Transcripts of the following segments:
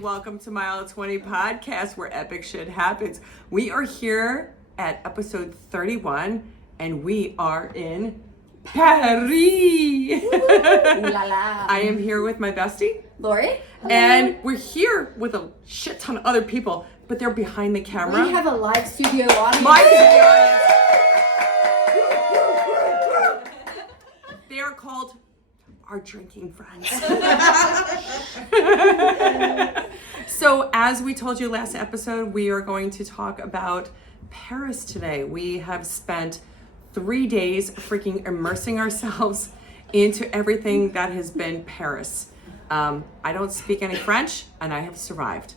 Welcome to Mile 20 Podcast, where epic shit happens. We are here at episode 31, and we are in Paris. La la. I am here with my bestie, Lorri. And we're here with a shit ton of other people, but they're behind the camera. We have a live studio audience. Live studio audience. They are called our drinking friends. So as we told you last episode, we are going to talk about Paris today. We have spent 3 days freaking immersing ourselves into everything that has been Paris. I don't speak any French, and I have survived.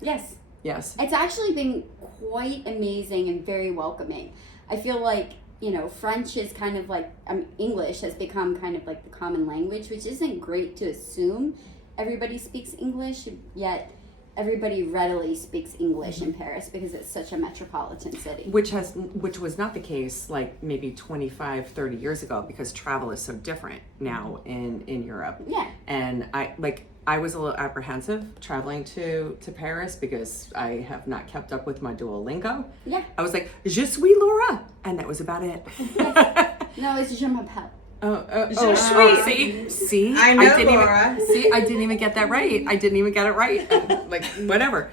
Yes. Yes. It's actually been quite amazing and very welcoming. I feel like, you know, French is kind of like, English has become kind of like the common language, which isn't great to assume everybody speaks English, yet everybody readily speaks English in Paris because it's such a metropolitan city. Which was not the case like maybe 25, 30 years ago, because travel is so different now in Europe. Yeah. And I was a little apprehensive traveling to Paris because I have not kept up with my Duolingo. Yeah. I was like, je suis Laura, and that was about it. Yes. No, it's je m'appelle. See, I know, Laura. I didn't even get that right. I didn't even get it right. Like whatever.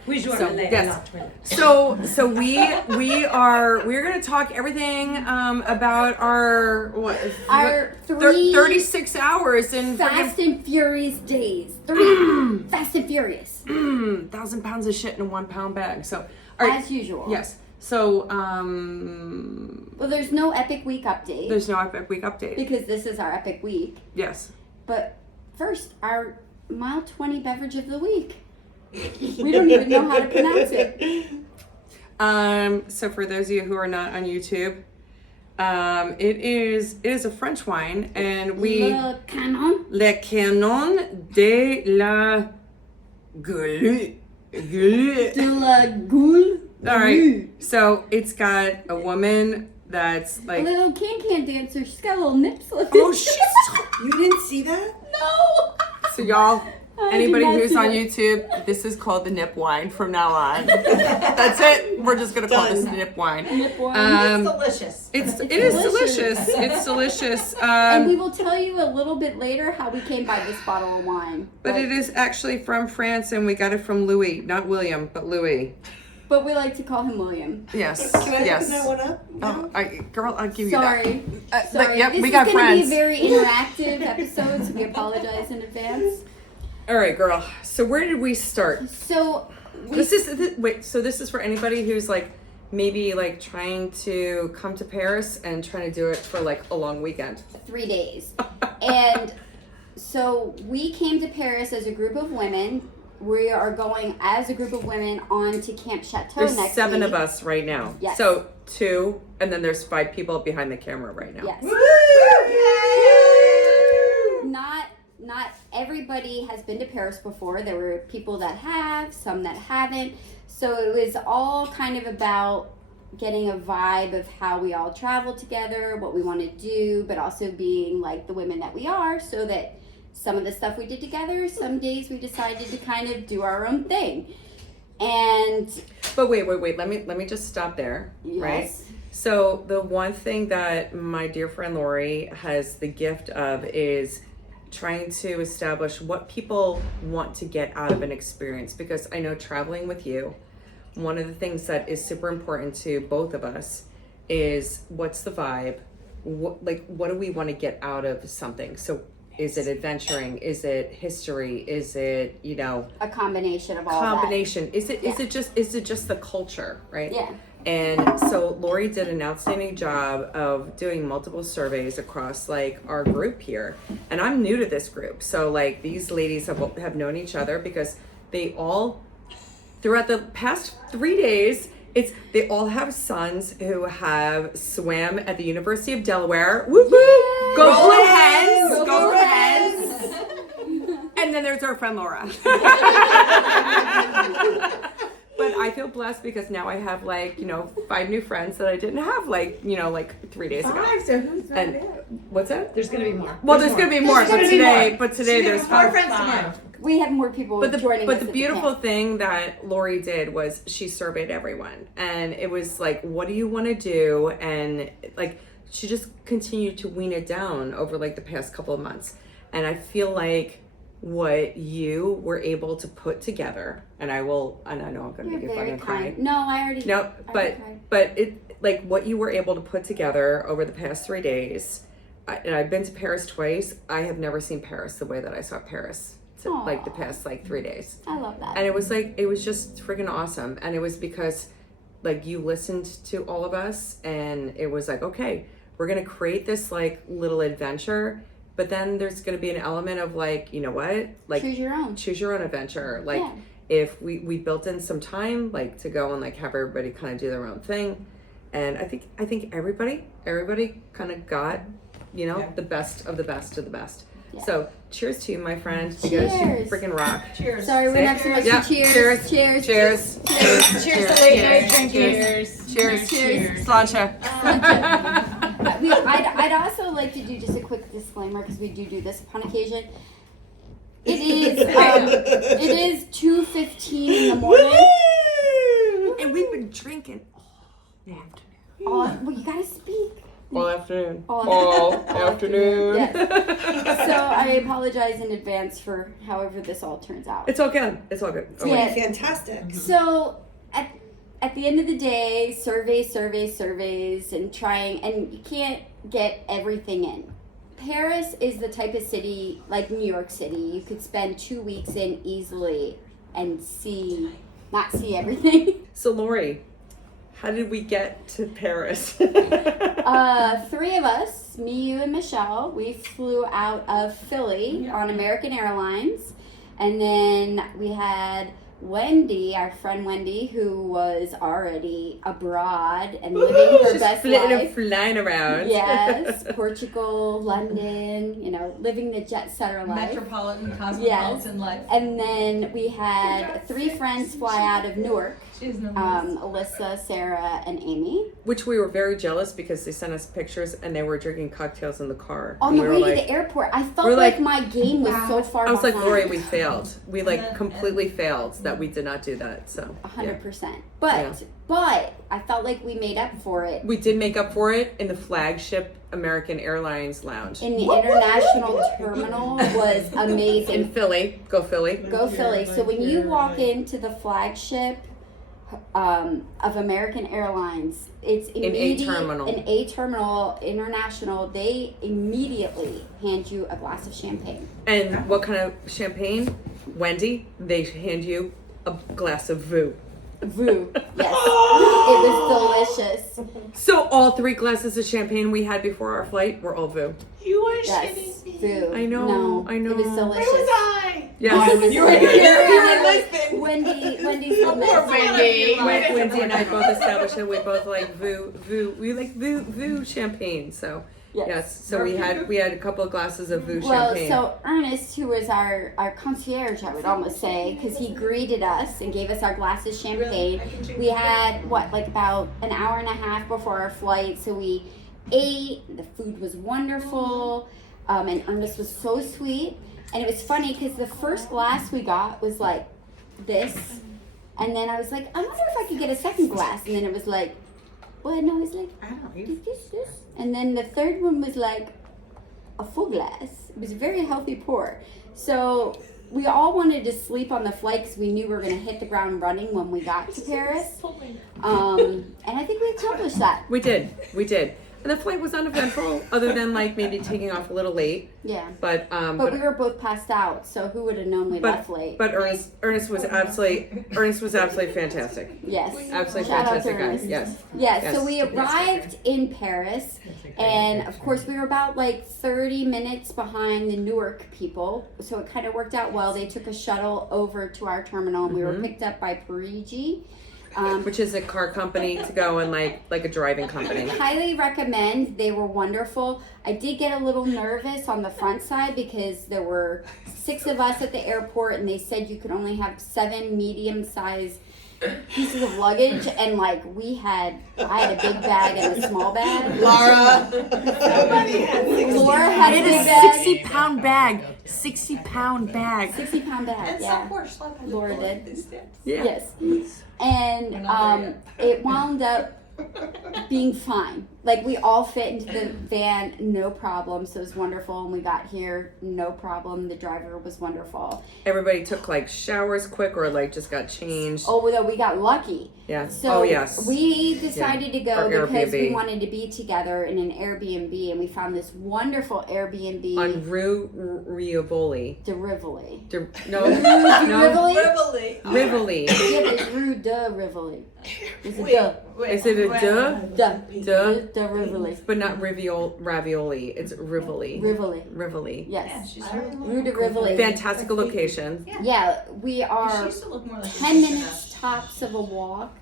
So we're gonna talk everything about our 36 hours in Fast and Furious days. 3 Fast and Furious. 1,000 pounds of shit in a 1 pound bag. So all right. As usual. Yes. So well, there's no Epic Week update. There's no Epic Week update. Because this is our Epic Week. Yes. But first, our Mile 20 beverage of the week. We don't even know how to pronounce it. So for those of you who are not on YouTube, it is a French wine, and Le Canon de la Gueule. de la Goule. All right. So it's got a woman that's A like little can dancer. She's got little nips. oh shit. You didn't see that? No. So y'all, anybody did not who's see on that. YouTube, this is called the nip wine from now on. That's it. We're just gonna call this Done. nip wine. Nip wine. It's delicious. It is delicious. delicious. It's delicious. And we will tell you a little bit later how we came by this bottle of wine. But it is actually from France, and we got it from Louis, not William, but Louis. But we like to call him William. Yes. Can I yes. open that one up? Oh, I'll give you Sorry. that. Sorry. Yep, This we is got going to friends. be a very interactive episode, so we apologize in advance. All right, girl. So where did we start? So This is for anybody who's like maybe like trying to come to Paris and trying to do it for like a long weekend. 3 days. And so we came to Paris as a group of women. We are going as a group of women on to Camp Chateau There's next 7 week. of us right now. Yes. So 2, and then there's 5 people behind the camera right now. Yes. Not everybody has been to Paris before. There were people that have, some that haven't. So it was all kind of about getting a vibe of how we all travel together, what we want to do, but also being like the women that we are, so that some of the stuff we did together, some days we decided to kind of do our own thing. And But wait. Let me just stop there. yes, Right. So the one thing that my dear friend Lorri has the gift of is trying to establish what people want to get out of an experience, because I know traveling with you, one of the things that is super important to both of us is what's the vibe, what do we want to get out of something. So is it adventuring, is it history, is it a combination of all combination, is it Yeah. is it just the culture, right? Yeah. And so Lorri did an outstanding job of doing multiple surveys across like our group here. And I'm new to this group. So like these ladies have known each other because they all, throughout the past 3 days, they all have sons who have swam at the University of Delaware. Woo woo! Go Blue Hens! Go Blue Hens! And then there's our friend Laura. But I feel blessed because now I have 5 new friends that I didn't have 3 days ago. 5, so who's not And there? what's that? There's gonna be more. Well, there's gonna be more, There's but gonna be today, more. but today She there's has more 5. friends tomorrow. We have more people joining us the at beautiful camp. thing that Lorri did was she surveyed everyone, and it was like, what do you want to do? And she just continued to wean it down over the past couple of months, and I feel like what you were able to put together, and I know I'm gonna You're make you very fucking cry. kind. No, I already. No, I but already cried. but it what you were able to put together over the past 3 days. And I've been to Paris twice. I have never seen Paris the way that I saw Paris the Aw. past 3 days. I love that. And it was just freaking awesome. And it was because you listened to all of us, and it was like, okay, we're gonna create this little adventure, but then there's gonna be an element of you know what? Choose your own Adventure. Yeah. If we built in some time to go and have everybody kind of do their own thing. And I think everybody kind of got the best of the best of the best. Yeah. So cheers to you, my friend, because you Cheers. freaking rock. Cheers. Sorry, we're not so much Yeah. cheers. Cheers. Cheers. Cheers. Cheers to late night drinking. Cheers. Cheers. Sláinte. I'd also like to do just a quick disclaimer because we do this upon occasion. It is 2:15 in the morning. And we've been drinking Well, you gotta speak. all afternoon. All afternoon. Yes. So I apologize in advance for however this all turns out. It's all good. It's all good. Okay. Yeah. Fantastic. So at the end of the day, surveys, and you can't get everything in. Paris is the type of city like New York City. You could spend 2 weeks in easily and not see everything. So Lorri, how did we get to Paris? 3 of us, me, you, and Michelle, we flew out of Philly on American Airlines, and then we had Wendy, our friend Wendy, who was already abroad and living her She's best life. flying around. Yes, Portugal, London, living the jet setter life. Metropolitan, cosmopolitan life. And then we had 3 friends fly out of Newark, She has no Alyssa, Sarah, and Amy. Which we were very jealous because they sent us pictures and they were drinking cocktails in the car. On And the we way were to the airport, I felt we're like like, my game was so far I was like, behind. Lorri, we failed. We completely failed that we did not do that. So 100%. But I felt like we made up for it we did make up for it in the flagship American Airlines lounge in the international terminal. Was in amazing. Philly. Go Philly. Go Philly. So when you walk into the flagship of American Airlines, it's immediate. terminal. In A terminal international, they immediately hand you a glass of champagne. And what kind of champagne? Wendy, they hand you a glass of Vue. Vue. Yes. It was delicious. So all 3 glasses of champagne we had before our flight were all Vue. You are Yes. shitting me. Vue. I know, No, I know. It was Where delicious. was I? Yes. You were here. You were listening. Wendy's the Poor best. Wendy. Wendy and I both established that we both like Vue. We like Vue champagne. So yes. So we had a couple of glasses of Vue champagne. So Ernest, who was our concierge, I would almost say, because he greeted us and gave us our glasses of champagne. We had about an hour and a half before our flight, so we ate. The food was wonderful, and Ernest was so sweet. And it was funny because the first glass we got was like this, and then I was like, I wonder if I could get a second glass, and then it was like, well, no, it's like I don't know. this. And then the third one was like a full glass. It was a very healthy pour. So we all wanted to sleep on the flight because we knew we were going to hit the ground running when we got to Paris. And I think we accomplished that. We did. And the flight was uneventful, other than maybe taking off a little late. Yeah. But we were both passed out, so who would have known we left late? But Ernest was absolutely fantastic. Yes. Absolutely Shout out to fantastic guy. Ernest. Yes. Yeah, Yes. so we arrived in Paris, and of course we were about 30 minutes behind the Newark people, so it kind of worked out well. They took a shuttle over to our terminal, and we were picked up by Parisian. Which is a car company to go and like a driving company. Highly recommend. They were wonderful. I did get a little nervous on the front side because there were 6 of us at the airport, and they said you could only have 7 medium-sized pieces of luggage, and like I had a big bag and a small bag. Laura. Somebody had 60. Laura had a It big is bag. 60-pound bag. 60-pound bag. 60-pound bag. And Yeah. some poor schlub had to Laura go did. up these steps. Yeah. Yes. And We're not there it wound up being fine. Like we all fit into the van, no problem. So it was wonderful. And we got here, no problem. The driver was wonderful. Everybody took like showers quick or like just got changed. Oh, no, we got lucky. Yeah. So Oh, yes. we decided to Our go because we Airbnb. wanted to be together in an Airbnb, and we found this wonderful Airbnb. On Rue Rivoli. de Rivoli. No. Rivoli? Rivoli. Rivoli. Yeah, but it's Rue de Rivoli. It's a Wait, de. wait, Is it a wait. duh? De. De Rivoli. But not ravioli. It's Rivoli. Rivoli. Rivoli. Yeah, Yes. she's Rue de Rivoli. Fantastic location. Yeah, we She are used to look more like 10 minutes tops of a walk.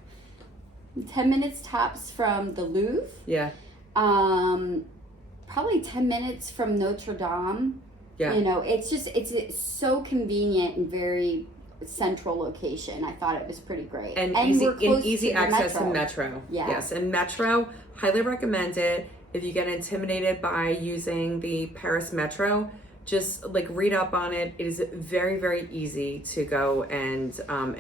10 minutes tops from the Louvre. Yeah. Probably 10 minutes from Notre-Dame. Yeah. You know, it's so convenient and very central location. I thought it was pretty great. And we're close easy to the access metro. to metro. Yeah. Yes, and metro, highly recommend it. If you get intimidated by using the Paris metro, just like read up on it. It is very, very easy to go and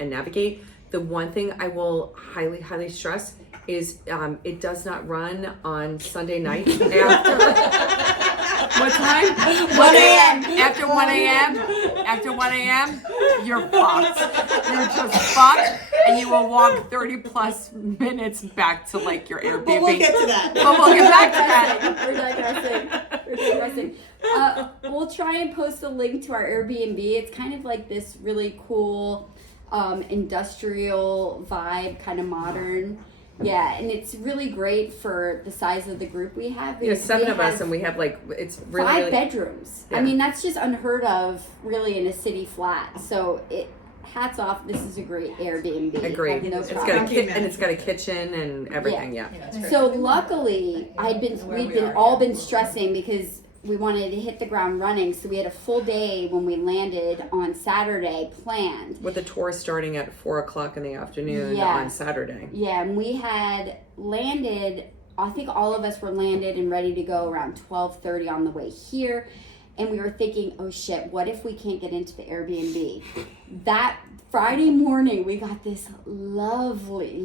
navigate. The one thing I will highly, highly stress is it does not run on Sunday night after what time? 1 a.m. After 1 a.m. After 1 a.m. You're fucked. You're just fucked, and you will walk 30 plus minutes back to like your Airbnb. But we'll get to that. But we'll get back to that. We're digressing. We'll try and post a link to our Airbnb. It's kind of like this really cool industrial vibe, kind of modern. Yeah, and it's really great for the size of the group we have. Yeah, 7 of us, have and we have like it's really 5 really, bedrooms. Yeah. I mean, that's just unheard of, really, in a city flat. So hats off. This is a great Airbnb. Agreed. No It's problem. got and it's got a kitchen and everything. Yeah. Yeah, it's very So good. luckily, we'd been stressing because we wanted to hit the ground running. So we had a full day when we landed on Saturday planned. With the tour starting at 4:00 in the afternoon Yeah. on Saturday. Yeah, and we had landed. I think all of us were landed and ready to go around 12:30 on the way here. And we were thinking, oh shit, what if we can't get into the Airbnb? That Friday morning, we got this lovely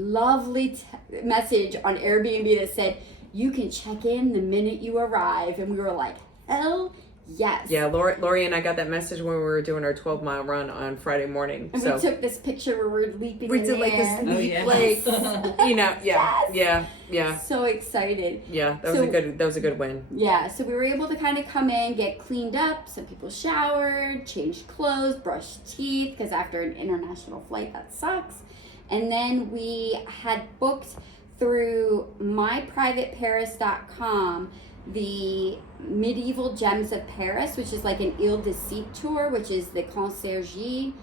message on Airbnb that said, you can check in the minute you arrive. And we were like, hell yes. Yeah, Lorri and I got that message when we were doing our 12-mile run on Friday morning. And So we took this picture where we're leaping we in did the like air. this leap, yeah. like yeah. So excited. That was a good win. Yeah, so we were able to kind of come in, get cleaned up. Some people showered, changed clothes, brushed teeth, because after an international flight, that sucks. And then we had booked through myprivateparis.com the Medieval Gems of Paris, which is like an Ile de Cite tour, which is the Conciergerie,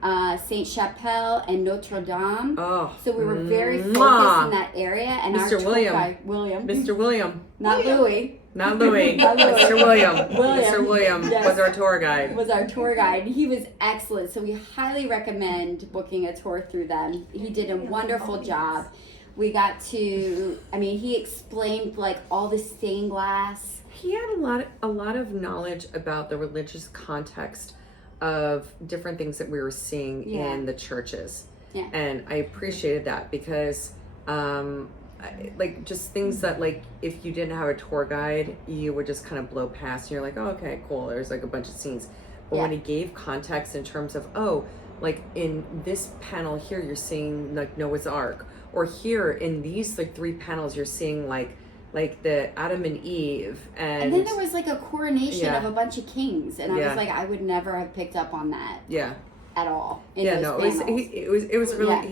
Sainte-Chapelle, and Notre-Dame. Oh. So we were very focused mwah. in that area. And our Mr. tour William. guide, William, Mr. William. not Louis, Not Louis. Not Louis. Mr. William. William. Mr. William Yes. was our tour guide. was our tour guide. He was excellent. So we highly recommend booking a tour through them. He did a wonderful job. We got to, he explained like all the stained glass. He had a lot of knowledge about the religious context of different things that we were seeing Yeah. in the churches. Yeah. And I appreciated that because like just things that like if you didn't have a tour guide, you would just kind of blow past and you're like, oh, okay, cool, there's like a bunch of scenes. But when Yeah. he gave context in terms of, oh, like in this panel here you're seeing like Noah's Ark, or here in these like 3 panels you're seeing like the Adam and Eve, And then there was like a coronation Yeah. of a bunch of kings, and I Yeah. was like, I would never have picked up on that yeah. at all. In Yeah, those no, panels. it was really Yeah.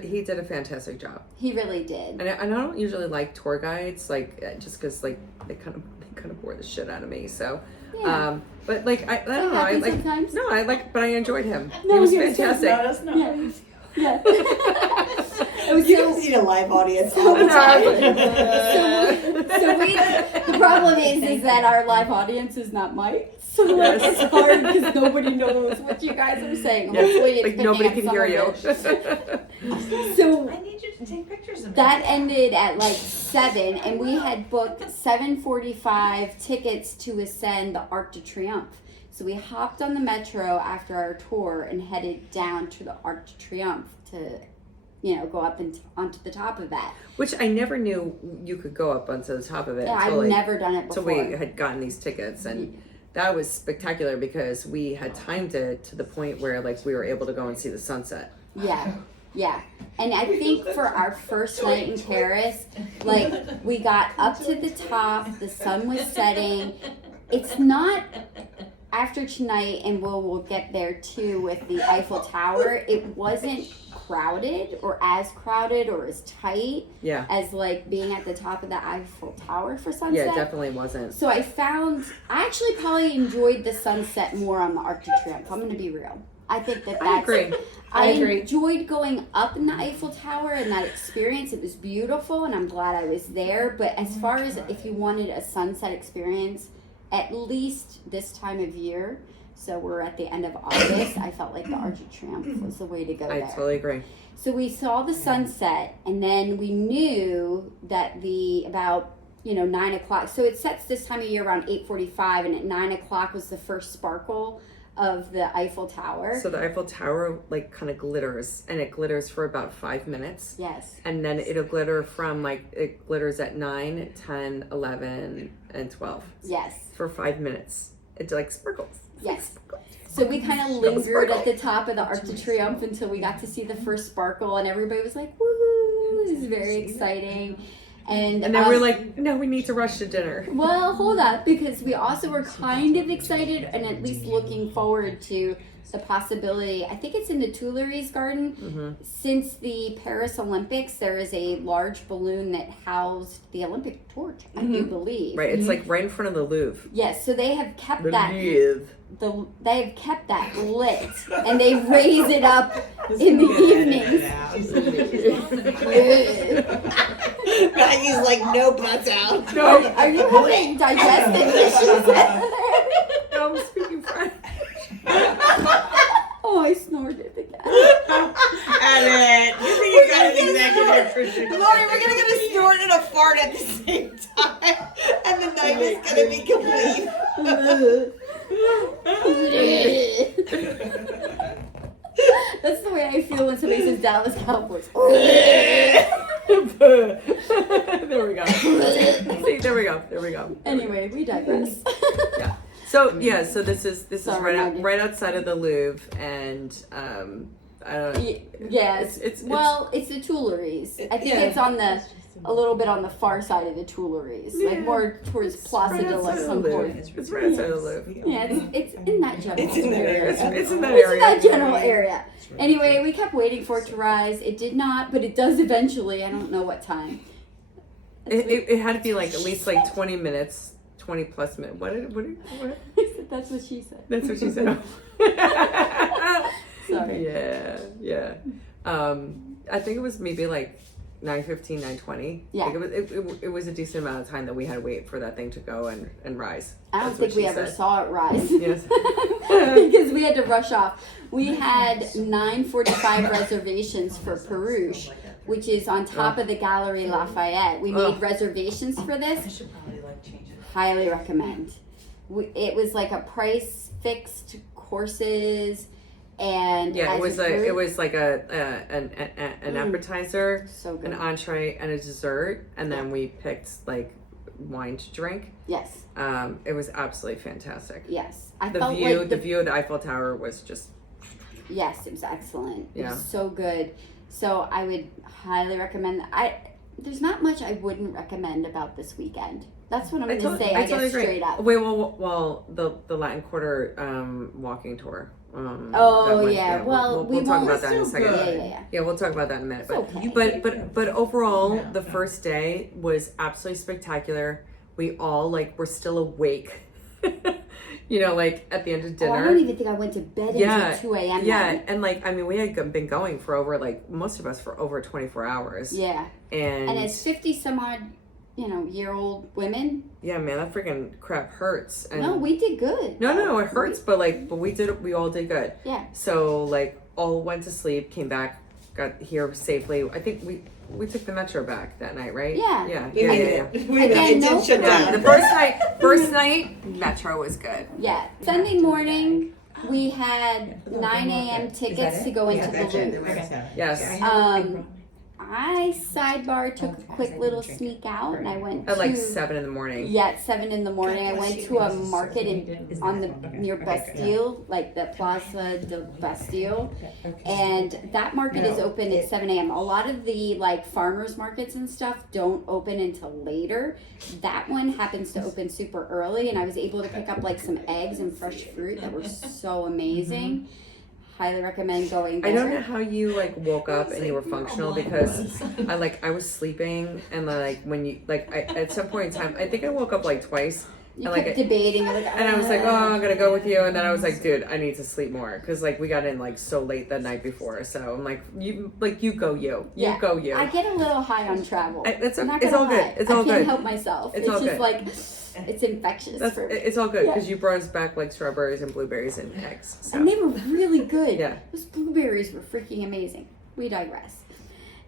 he did a fantastic job, He really did. and I don't usually like tour guides like just because like they kind of bore the shit out of me. So, Yeah. but like I don't know, I happens like sometimes. but I enjoyed him. No, he was he was fantastic. Let us know. Yeah. Yeah. You can see a live audience all the So time. the problem is that our live audience is not Mike. So like, it's hard because nobody knows what you guys are saying. Hopefully it's Like picking nobody up can some hear of you. it. So I need you to take pictures of me. that ended at like 7, and we had booked 7:45 tickets to ascend the Arc de Triomphe. So we hopped on the metro after our tour and headed down to the Arc de Triomphe to, go up and onto the top of that. Which I never knew you could go up onto the top of it. Yeah, until, I've never done it until before. we had gotten these tickets, and that was spectacular because we had timed it to the point where like we were able to go and see the sunset. Yeah. And I think for our first night in Paris, like we got up to the top, the sun was setting. It's not after tonight, and we'll get there too with the Eiffel Tower. It wasn't crowded or as tight Yeah. as like being at the top of the Eiffel Tower for sunset. Yeah, it definitely wasn't. So I actually probably enjoyed the sunset more on the Arc de Triomphe. I'm going to be real. I think that's I agree. I agree. enjoyed going up in the Eiffel Tower and that experience. It was beautiful, and I'm glad I was there. But as far as if you wanted a sunset experience, at least this time of year, so we're at the end of August, I felt like the Arc de Triomphe was the way to go I there. totally agree. So we saw the sunset, and then we knew that about 9 o'clock. So it sets this time of year around 8:45, and at 9 o'clock was the first sparkle of the Eiffel Tower. So the Eiffel Tower like kind of glitters, and it glitters for about 5 minutes. Yes. And then it'll glitter from it glitters at 9, 10, 11, and 12. Yes. For 5 minutes. It like sparkles. Yes. So we kind of lingered at the top of the Arc de Triomphe until we got to see the first sparkle, and everybody was like, woohoo, this is very exciting. And then we're like, no, we need to rush to dinner. Well, hold up, because we also were kind of excited and at least looking forward to the possibility. I think it's in the Tuileries Garden. Mm-hmm. Since the Paris Olympics, there is a large balloon that housed the Olympic torch, I do believe. Right, it's like right in front of the Louvre. Yes, so they have kept The that. Louvre. They have kept that lit, and they raise it up in the evenings. Maggie's like, no butts out. No, Are you having digestive issues? no, I'm speaking French. Oh, I snorted again. Edit. You think you got an executive? Lorri, we're gonna get a snort and a fart at the same time, and the night is gonna be complete. That's the way I feel when somebody says Dallas Cowboys. There we go. See, there we go. Anyway, we digress. Yeah. So this is Sorry, Maggie. right outside of the Louvre, and I don't know. Yes. It's it's the Tuileries. I think it's on a little bit on the far side of the Tuileries, like more towards Place de la Concorde. It's right outside of the Louvre. Yeah, it's in that general It's in that area. It's in that It's in area. that general area. Anyway, we kept waiting for it to rise. It did not, but it does eventually. I don't know what time. It had to be like at least like 20 minutes, 20 plus minutes. What? That's what she said. That's what she said. Sorry. Yeah. I think it was maybe like 9:15, 9:20. Yeah. Like it was a decent amount of time that we had to wait for that thing to go and rise. I don't That's what think we she ever said. saw it rise. Yes. Because we had to rush off. We had 9:45 reservations for Perouge, which is on top of the Galerie Lafayette. We made reservations for this. I should probably change it. Highly recommend. It was like a price fixed courses, and Yeah, as it was like an appetizer, so good. an entree, and a dessert, and then we picked like wine to drink. Yes. It was absolutely fantastic. Yes. The view of the Eiffel Tower was just Yes, it was excellent. It Yeah. was so good. So I would highly recommend. There's not much I wouldn't recommend about this weekend. That's what I'm going to say. I guess straight up. Wait, well, the Latin Quarter walking tour. Oh yeah. Well, we'll talk won't. about that in a second. Yeah. Yeah, we'll talk about that in a minute. It's okay. But overall, the first day was absolutely spectacular. We all were still awake. you know, like at the end of dinner. Oh, I don't even think I went to bed until 2 a.m. Yeah, night. and like, I mean, we had been going for over, like, most of us for over 24 hours. Yeah. And it's 50 some odd, year old women. yeah, man, that freaking crap hurts. And No, we did good. no, it hurts, but we all did good. Yeah. So like, all went to sleep, came back, got here safely. I think we took the metro back that night, right? Yeah. Yeah. We made it. We made Again, it. no Didn't shut problem. down. The first night, metro was good. Yeah. Sunday morning, we had 9 a.m. tickets to go into the Louvre. Yes. I took a quick little sneak out, and I went At like to 7 in the morning. Yeah, at 7 in the morning. I went to a market near Bastille, like the Plaza de Bastille, and that market is open at 7 a.m. A lot of the like farmers markets and stuff don't open until later. That one happens to open super early, and I was able to pick up like some eggs and fresh fruit that were so amazing. Highly recommend going there. I don't know how you like woke up and you were functional, because I was sleeping, and like when you at some point in time I think I woke up like twice. You and kept debating, like, and I was like, oh, I'm gonna go with you, and then I was like, dude, I need to sleep more, because like we got in like so late the night before, so I'm like, you go you go you. I get a little high on travel. It's I'm not all gonna good. lie. It's all I can't good. help myself. It's It's all just good. like it's infectious. It's all good, because you brought us back like strawberries and blueberries and eggs. So. And they were really good. Yeah. Those blueberries were freaking amazing. We digress.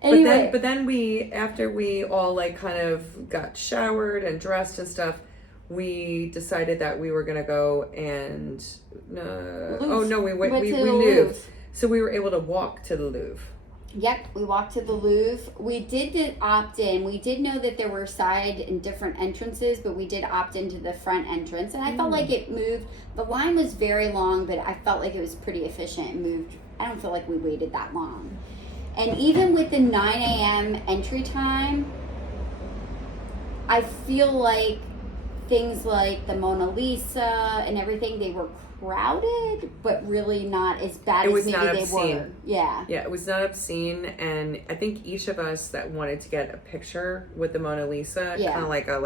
Anyway, But then after we all like kind of got showered and dressed and stuff, we decided that we were gonna go and we went to we the Louvre. Louvre. So we were able to walk to the Louvre. Yep, we walked to the Louvre. We did opt in. We did know that there were side and different entrances, but we did opt into the front entrance, and I felt like it moved. The line was very long, but I felt like it was pretty efficient and moved. I don't feel like we waited that long. And even with the 9 a.m. entry time, I feel like things like the Mona Lisa and everything, they were crowded, but really not as bad It as was maybe not they obscene. were. Yeah. Yeah, it was not obscene, and I think each of us that wanted to get a picture with the Mona Lisa, Yeah. kind of like a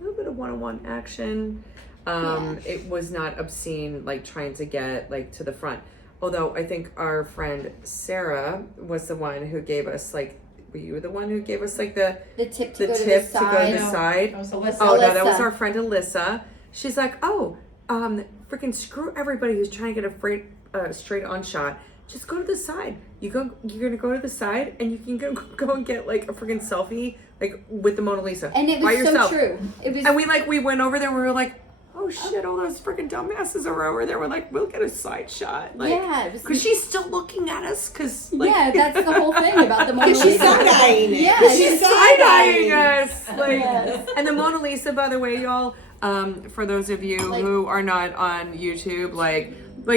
little bit of one-on-one action. It was not obscene, like trying to get like to the front. Although I think our friend Sarah was the one who gave us like. Were you the one who gave us like the tip to the go to tip the to go to the side. side? That was Alyssa. Oh no, that was Alyssa. our friend Alyssa. She's like, freaking screw everybody who's trying to get a straight on shot. Just go to the side. You're gonna go to the side, and you can go and get like a freaking selfie like with the Mona Lisa And it by was yourself. so true. It was And we went over there. We were like, oh shit, all those freaking dumbasses are over there. We're like, we'll get a side shot. Like, yeah, it was because she's still looking at us. Because like, yeah, that's the whole thing about the Mona Lisa. She's side-eyeing it. Yeah, She's she's side-eyeing. side-eyeing us. Like, Yes. And the Mona Lisa, by the way, y'all, for those of you Like- who are not on YouTube, like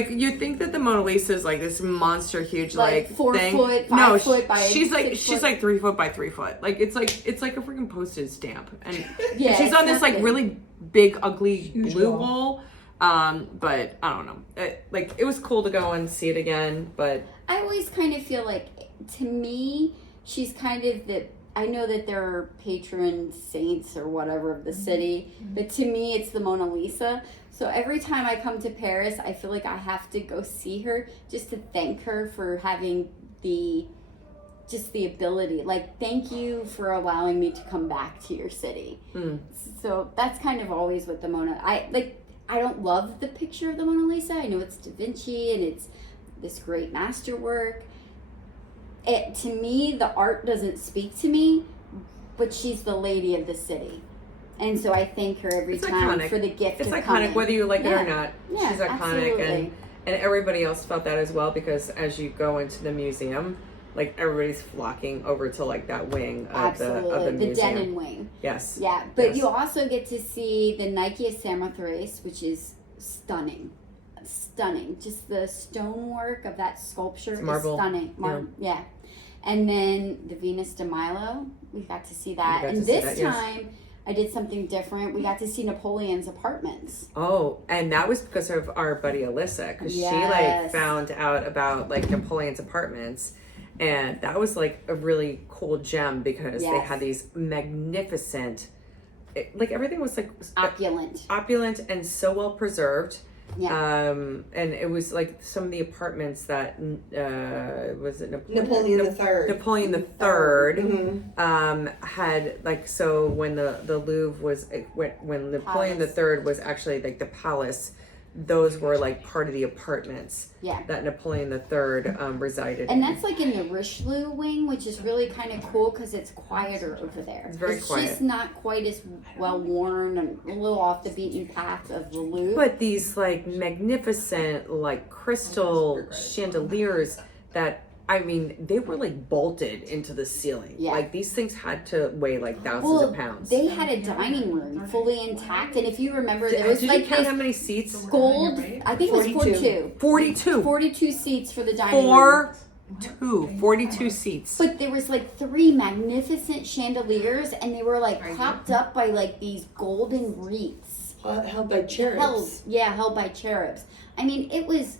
you think that the Mona Lisa is like this monster huge Like 4 thing. foot, 5 no, foot by she's like 6 she's foot. like 3 foot by 3 foot. Like it's like a freaking postage stamp, and Yeah, she's it's on this like nothing. really big ugly blue wall. wall. But I don't know. It was cool to go and see it again, but I always kind of feel like, to me, she's kind of the. I know that there are patron saints or whatever of the city, but to me, it's the Mona Lisa. So every time I come to Paris, I feel like I have to go see her just to thank her for having the ability. Like, thank you for allowing me to come back to your city. So that's kind of always what the Mona. I don't love the picture of the Mona Lisa. I know it's Da Vinci and it's this great masterwork. To me, the art doesn't speak to me, but she's the lady of the city. And so I thank her every It's time iconic. for the gift it's of iconic coming. whether you like it Yeah. or not. Yeah, She's iconic, absolutely. and everybody else felt that as well, because as you go into the museum, like everybody's flocking over to like that wing of the Absolutely. The museum. Denon wing. Yes. Yeah, but Yes. you also get to see the Nike of Samothrace, which is stunning. Stunning. Just the stonework of that sculpture It's is marble. stunning. Yeah. And then the Venus de Milo, we got to see that. got And to see this that, yes. time, I did something different. We got to see Napoleon's apartments. Oh, and that was because of our buddy Alyssa, because she like Yes. found out about like Napoleon's apartments, and that was like a really cool gem because they Yes. had these magnificent like everything was like opulent and so well preserved. Yeah. And it was like some of the apartments that was it Napoleon the Third. Napoleon the Third Mm-hmm. had like, so when the Louvre was when Napoleon the Third was actually like the palace, those were like part of the apartments that Napoleon the Third resided and in. that's like in the Richelieu wing, which is really kind of cool because it's quieter over there. It's very quiet. It's just not quite as well worn and a little off the beaten path of the Louvre. But these like magnificent like crystal chandeliers that, I mean, they were like bolted into the ceiling. Yeah. Like these things had to weigh like thousands of pounds. They had a dining room fully intact, and if you remember, there was Did like you count this how many seats? gold. I think it was 42. 42. 42 seats for the dining room. 42 seats. But there was like 3 magnificent chandeliers, and they were like propped up by like these golden wreaths. Held by cherubs. Held by cherubs. I mean, it was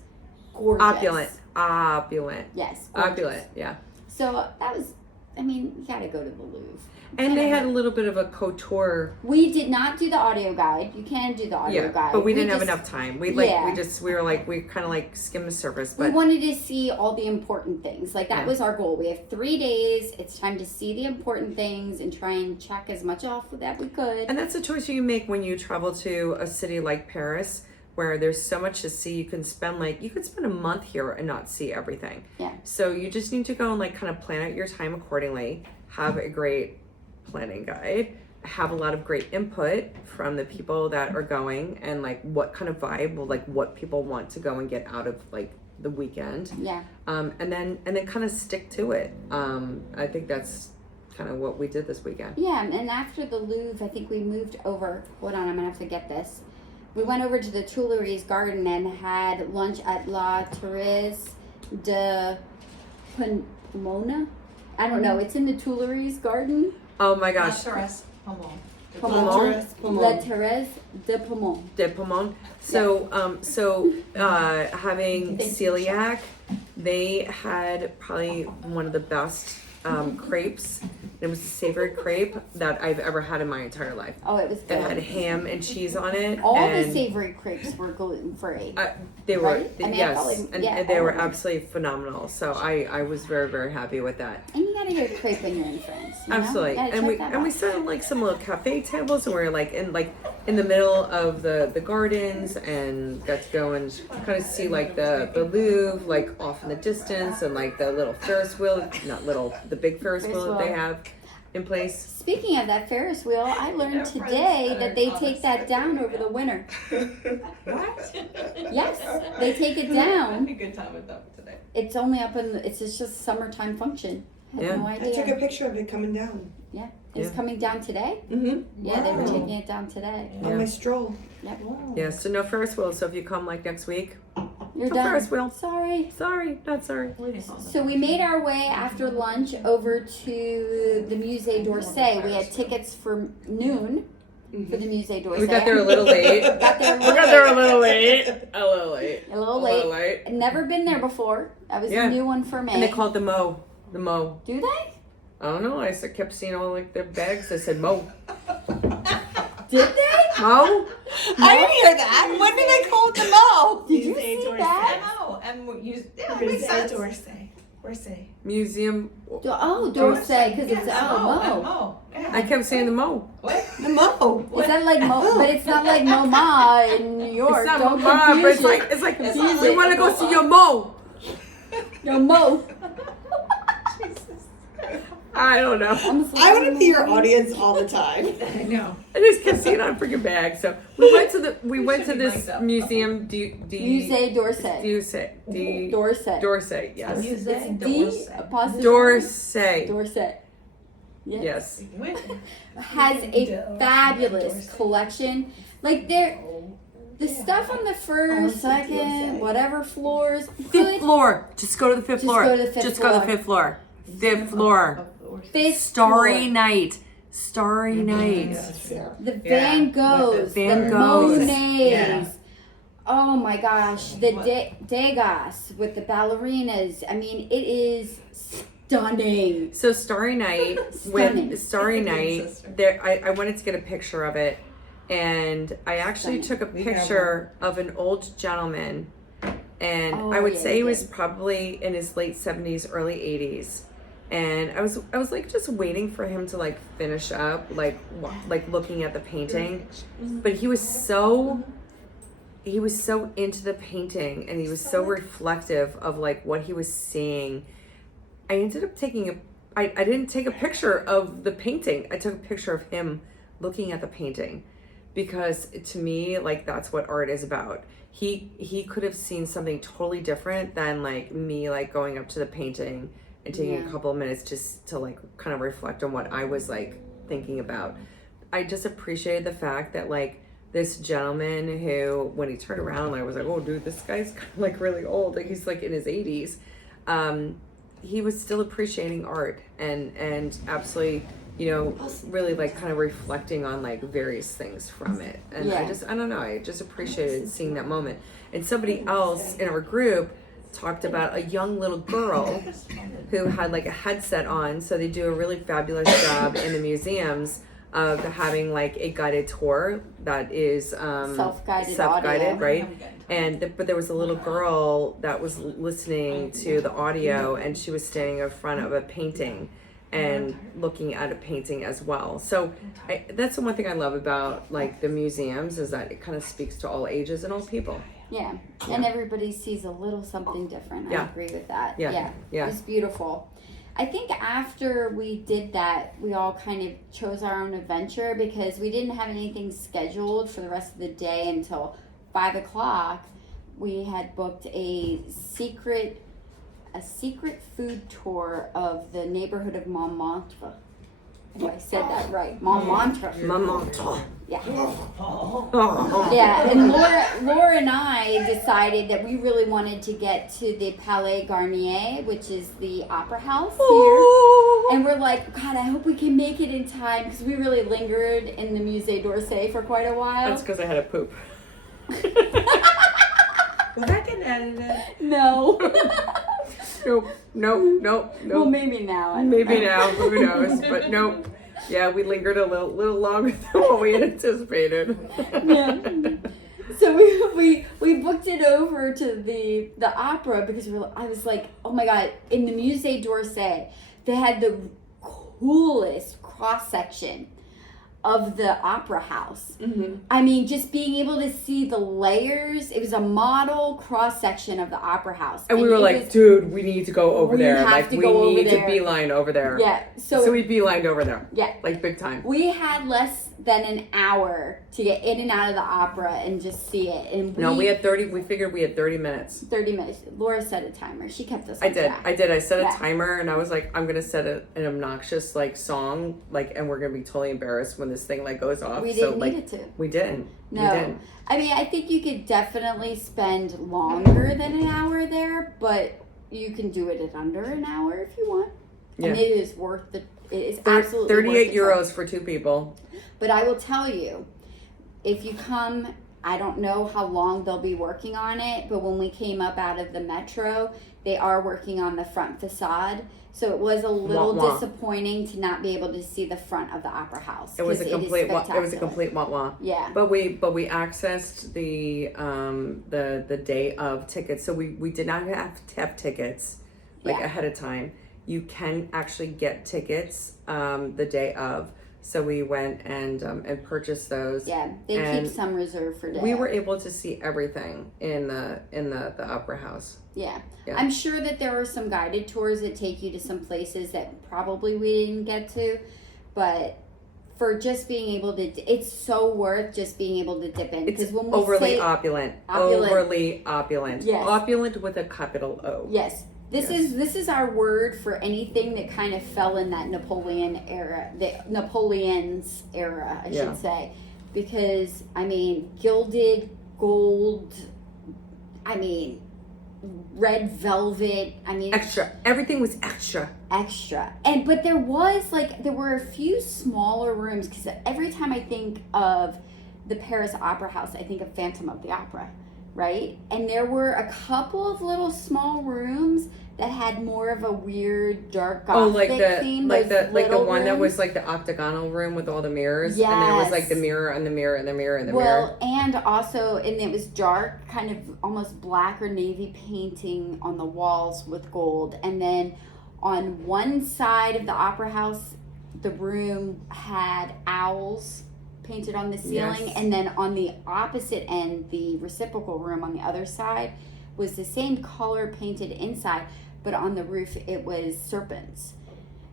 gorgeous. Opulent. Yes. Gorgeous. Opulent, yeah. So that was, I mean, you gotta go to the Louvre. And they had a little bit of a couture. We did not do the audio guide. You can do the audio guide. But we didn't have enough time. We kind of like skimmed the surface. But we wanted to see all the important things. Like that was our goal. We have 3 days. It's time to see the important things and try and check as much off that we could. And that's a choice you make when you travel to a city like Paris, where there's so much to see. You could spend a month here and not see everything. Yeah. So you just need to go and like kind of plan out your time accordingly. Have a great planning guide. Have a lot of great input from the people that are going, and like what kind of vibe, or like what people want to go and get out of like the weekend. Yeah. And then kind of stick to it. I think that's kind of what we did this weekend. Yeah, and after the Louvre, I think we moved over. Hold on, I'm gonna have to get this. We went over to the Tuileries Garden and had lunch at La Terrasse de Pomona. I don't know. It's in the Tuileries Garden. Oh my gosh. La Terrasse de Pomona. De Pomon. So, having celiac, they had probably one of the best crepes. It was a savory crepe that I've ever had in my entire life. Oh, it was good. It had ham and cheese on it. All the savory crepes were gluten free. They were, right? yes, and they were absolutely phenomenal. So I was very, very happy with that. And you gotta get a crepe when you're in France. You Absolutely, know? and we sat on like some little cafe tables, and we were like in the middle of the gardens, and got to go and kind of see like the Louvre like off in the distance, and like the little Ferris wheel, the big Ferris wheel that they have in place. Speaking of that Ferris wheel, I learned today that they take that down over the winter. What? Yes, they take it down. A good time with them today. It's only up in. It's just a summertime function. I had no I idea. took a picture of it coming down. Yeah, it's coming down today. Mm-hmm. Yeah, they were taking it down today. On my stroll. Yep. Yeah, so no Ferris wheel. So if you come like next week, You're no done. Ferris wheel. Sorry. Not sorry. So we made our way after lunch over to the Musée d'Orsay. We had tickets for noon for the Musée d'Orsay. We got there a little late. Got there a little late. A little late. I'd never been there before. That was a new one for me. And they call it the Mo. The Mo. Do they? I don't know. I kept seeing all like their bags. I said Mo. Did they? Mo? I didn't hear that. When did they call it the Mo? Did you see that? Orsay. Museum. D'Orsay, because it's Mo. Mo. I kept saying the Mo. What? The Mo. Is that like Mo? But it's not like MoMA in New York. It's not Don't Mo, but confuse it's like Confuse we it. want to go see your Mo. Your Mo. I don't know. I want to be your audience all the time. I know. I just kept seeing it on a freaking bag. So we went to this museum. Musée d'Orsay. D'Orsay. D'Orsay. Yes. D'Orsay. D'Orsay. Yes. Has a fabulous collection. Like the stuff on the first, second, whatever floors. Fifth floor. Just go to the fifth floor. Go to the fifth Just floor. go to the fifth floor. Fifth floor. Fifth Starry floor. night. Starry night. The Van Goghs. The Van the Goghs. Monets. Yeah. Oh my gosh. The Degas with the ballerinas. I mean, it is stunning. So Starry Night, Stunning. with Starry Night, Sister. there I wanted to get a picture of it, and I actually Stunning. took a We have picture of an old gentleman, and Oh, I would yeah, say he you was did. probably in his late 70s, early 80s. And I was like just waiting for him to like finish up, like looking at the painting, but he was so into the painting, and he was so reflective of like what he was seeing. I ended up taking I didn't take a picture of the painting. I took a picture of him looking at the painting, because to me, like, that's what art is about. He could have seen something totally different than like me, like going up to the painting and taking a couple of minutes just to like kind of reflect on what I was like thinking about. I just appreciated the fact that like this gentleman who, when he turned around, I was like, oh dude, this guy's kind of like really old. Like he's like in his 80s. He was still appreciating art and absolutely, you know, really like kind of reflecting on like various things from it. And Yeah. I don't know, I just appreciated seeing that moment. And somebody else in our group talked about a young little girl who had like a headset on. So they do a really fabulous job in the museums of having like a guided tour that is Self-guided self-guided, audio. right? And but there was a little girl that was listening to the audio, and she was standing in front of a painting and looking at a painting as well. So that's the one thing I love about like the museums, is that it kind of speaks to all ages and all people. Yeah. And everybody sees a little something different. I Yeah. agree with that. Yeah. It was beautiful. I think after we did that, we all kind of chose our own adventure, because we didn't have anything scheduled for the rest of the day until 5 o'clock. We had booked a secret food tour of the neighborhood of Montmartre. Oh, I said that right. Montmartre. Montmartre. Yeah. Oh. Yeah, and Laura and I decided that we really wanted to get to the Palais Garnier, which is the opera house here. And we're like, God, I hope we can make it in time, because we really lingered in the Musée d'Orsay for quite a while. That's because I had a poop. Was that getting edited? No. Nope. Well, maybe now. I don't Maybe know. now, who knows? But nope. Yeah, we lingered a little longer than what we had anticipated. Yeah. So we booked it over to the opera, because I was like, oh my God, in the Musée d'Orsay, they had the coolest cross section of the opera house. Mm-hmm. I mean, just being able to see the layers. It was a model cross section of the opera house, And we were it like, was- dude, we need to go over We there. have Like, to we go over need to there. beeline over there. yeah. So we beelined over there. Yeah. Like, big time. We had less than an hour to get in and out of the opera and just see it. And We figured we had 30 minutes. 30 minutes. Laura set a timer. She kept us on I did. track. I set Yeah. a timer, and I was like, I'm going to set an obnoxious, like, song, like, and we're going to be totally embarrassed when this thing, like, goes off. We So, didn't like, need it to. we didn't. No. We didn't. I mean, I think you could definitely spend longer than an hour there, but you can do it in under an hour if you want. Yeah. And it is worth it. It is absolutely 38 worth the euros for 2 people. But I will tell you, if you come, I don't know how long they'll be working on it, but when we came up out of the metro, they are working on the front facade. So it was a little Wah, wah. disappointing to not be able to see the front of the opera house. It was a 'cause complete. is It was a spectacular. complete wah. Yeah. But we accessed the day of tickets, so we did not have to have tickets like Yeah. ahead of time. You can actually get tickets the day of. So we went and purchased those. Yeah, they And keep some reserved for day. We were able to see everything in the opera house. Yeah. Yeah. I'm sure that there were some guided tours that take you to some places that probably we didn't get to, but for just being able to, it's so worth just being able to dip in. It's Because when we overly say, opulent. Opulent. Overly opulent. Yes. Opulent with a capital O. yes, this is our word for anything that kind of fell in that Napoleon's era, I Yeah. should say, because I mean, gilded gold, I mean, red velvet, I mean, Extra. Everything was extra. extra. But there were a few smaller rooms, because every time I think of the Paris Opera House, I think of Phantom of the Opera, right? And there were a couple of little small rooms that had more of a weird dark gothic theme. like the one that rooms. was like the octagonal room with all the mirrors, Yes. and there was like the mirror and the mirror and the mirror and the mirror. Well, and also, and it was dark, kind of almost black or navy painting on the walls with gold. And then on one side of the opera house, the room had owls painted on the ceiling, Yes. and then on the opposite end, the reciprocal room on the other side was the same color painted inside, but on the roof it was serpents.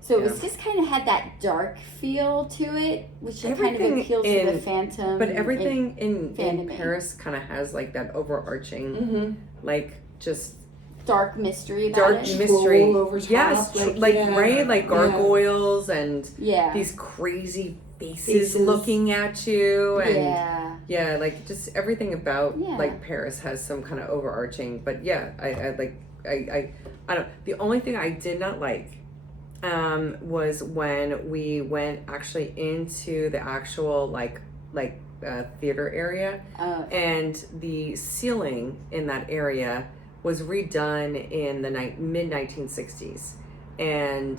So it was just kind of had that dark feel to it, which kind of Everything appeals to the phantom. But everything in fandom. Paris kind of has like that overarching, Mm-hmm. like just dark mystery about dark it. mystery. Troll over top, Yes, like, yeah. right, like gargoyles and Yeah. these crazy faces looking at you, and Yeah. like just everything about Yeah. like Paris has some kind of overarching. But yeah, I don't. The only thing I did not like was when we went actually into the actual theater area, and the ceiling in that area was redone in the mid 1960s, and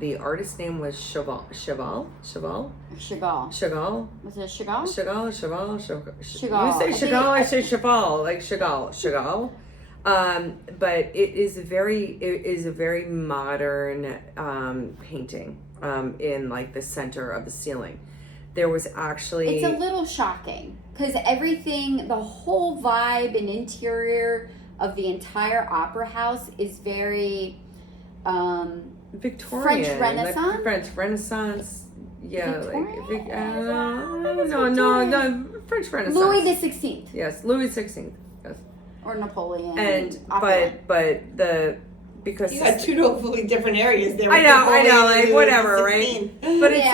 the artist's name was Chagall. Chagall. Chagall. Was it Chagall? Chagall. Chagall. You say Chagall, I say Chagall, like Chagall. But it is a very modern painting in like the center of the ceiling. There was actually It's a little shocking because everything, the whole vibe and interior of the entire opera house is very Victorian, French Renaissance? like French Renaissance. Yeah, Victorian? no, French Renaissance. Louis the 16th Yes, Louis XVI. Yes, or Napoleon. and opera. but because You got two totally different areas there. I know, like whatever, right? 16. But it's Yeah.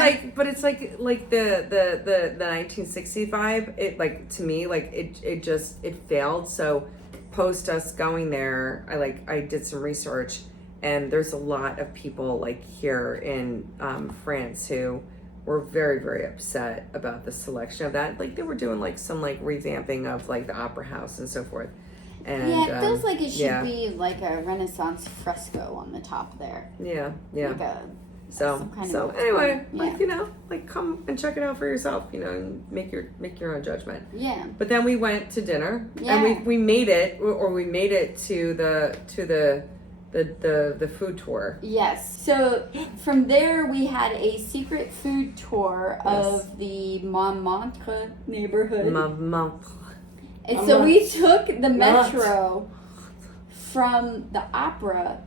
like the 1960 vibe. It like to me like it failed. So post us going there, I did some research, and there's a lot of people like here in France who were very, very upset about the selection of that. Like they were doing like some like revamping of like the opera house and so forth. And yeah, it feels like it should yeah. be like a Renaissance fresco on the top there. Yeah. Like a, So some kind so of anyway, yeah. like come and check it out for yourself, and make your own judgment. Yeah. But then we went to dinner, Yeah. and we made it to the food tour. Yes. So from there, we had a secret food tour Yes. of the Montmartre neighborhood. Montmartre. And so we took the metro from the opera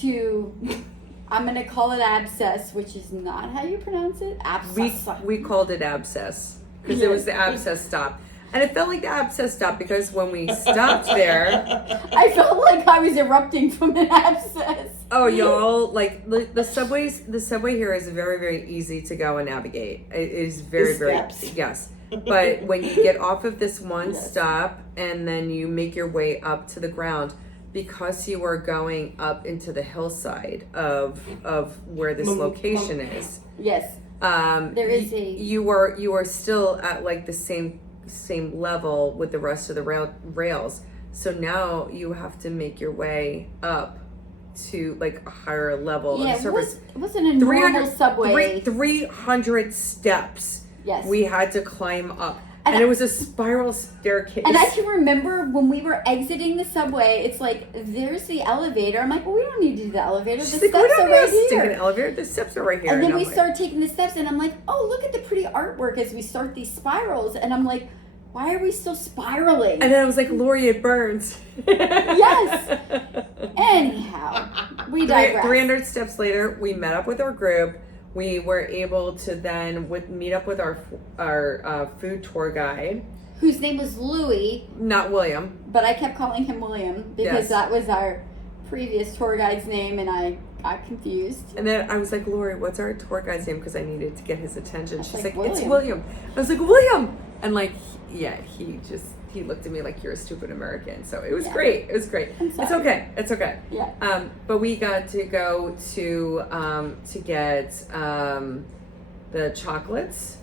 to, I'm going to call it Abscess, which is not how you pronounce it. Abscess. We called it Abscess because it was the Abscess stop. And it felt like the Abscess stop because when we stopped there, I felt like I was erupting from an abscess. oh y'all, like the subway here is very, very easy to go and navigate. It is very, very yes. But when you get off of this one stop and then you make your way up to the ground, because you are going up into the hillside of where this location is. Yes. There is you are still at like the same level with the rest of the rails. So now you have to make your way up to like a higher level Yeah, of surface. it wasn't a normal subway. 300 steps. Yes. We had to climb up. And And it was a spiral staircase. And I can remember when we were exiting the subway, it's like, there's the elevator. I'm like, well, we don't need to do the elevator. The She's like, steps we don't are need right to take an here. elevator. The steps are right here. And then I'm we like, start taking the steps, and I'm like, oh, look at the pretty artwork as we start these spirals. And I'm like, why are we still spiraling? And then I was like, Lorri, it burns. Yes. Anyhow, we digress. 300 steps later, we met up with our group. We were able to then meet up with our food tour guide. Whose name was Louis, Not William. but I kept calling him William because Yes. that was our previous tour guide's name, and I got confused. And then I was like, Lorri, what's our tour guide's name? Because I needed to get his attention. That's She's like, like, it's William. William. I was like, William. And like, yeah, he looked at me like, you're a stupid American. So it was great. It was great. I'm It's sorry. okay. It's okay. Yeah. But we got to go to get the chocolates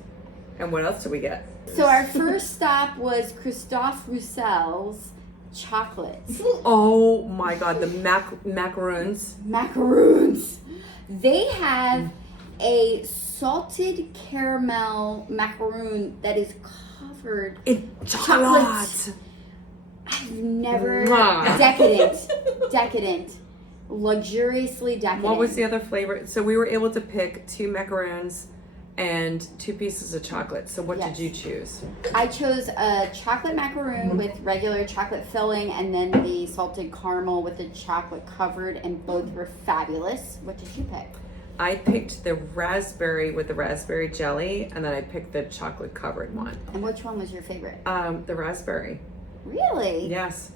And what else did we get? So our first stop was Christophe Roussel's chocolates. Oh my God, the macaroons. Macaroons. They have a salted caramel macaroon that is covered In chocolate. chocolate. I've never Mwah. decadent, luxuriously decadent. What was the other flavor? So we were able to pick 2 macaroons and 2 pieces of chocolate. So what Yes. did you choose? I chose a chocolate macaroon with regular chocolate filling, and then the salted caramel with the chocolate covered, and both were fabulous. What did you pick? I picked the raspberry with the raspberry jelly, and then I picked the chocolate covered one. And which one was your favorite? The raspberry. Really? Yes.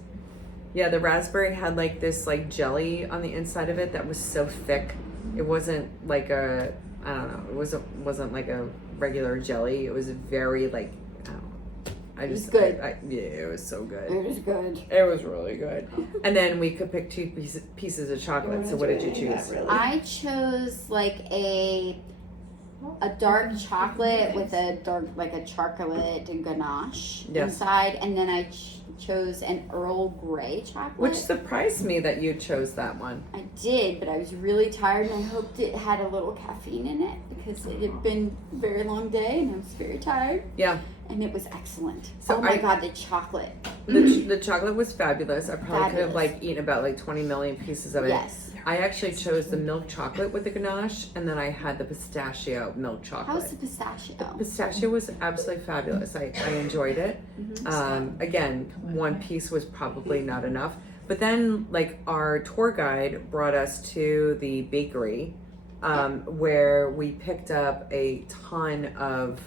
Yeah, the raspberry had like this like jelly on the inside of it that was so thick. It wasn't like a, I don't know, it wasn't like a regular jelly. It was very like, I don't know. I just, It was good. yeah, it was so good. It was good. It was really good. And then we could pick 2 pieces of chocolate. So what did you choose? I chose like a dark chocolate with a dark, like a chocolate ganache Yes. inside, and then I chose an Earl Grey chocolate. Which surprised me that you chose that one. I did, but I was really tired, and I hoped it had a little caffeine in it because it had been a very long day, and I was very tired. Yeah. And it was excellent. So oh my I- God, the chocolate. The chocolate was fabulous. I probably could have Fabulous. like eaten about like 20 million pieces of it. Yes. I actually chose the milk chocolate with the ganache, and then I had the pistachio milk chocolate. How was the pistachio? Pistachio was absolutely fabulous. I enjoyed it. Again, 1 piece was probably not enough. But then, like, our tour guide brought us to the bakery where we picked up a ton of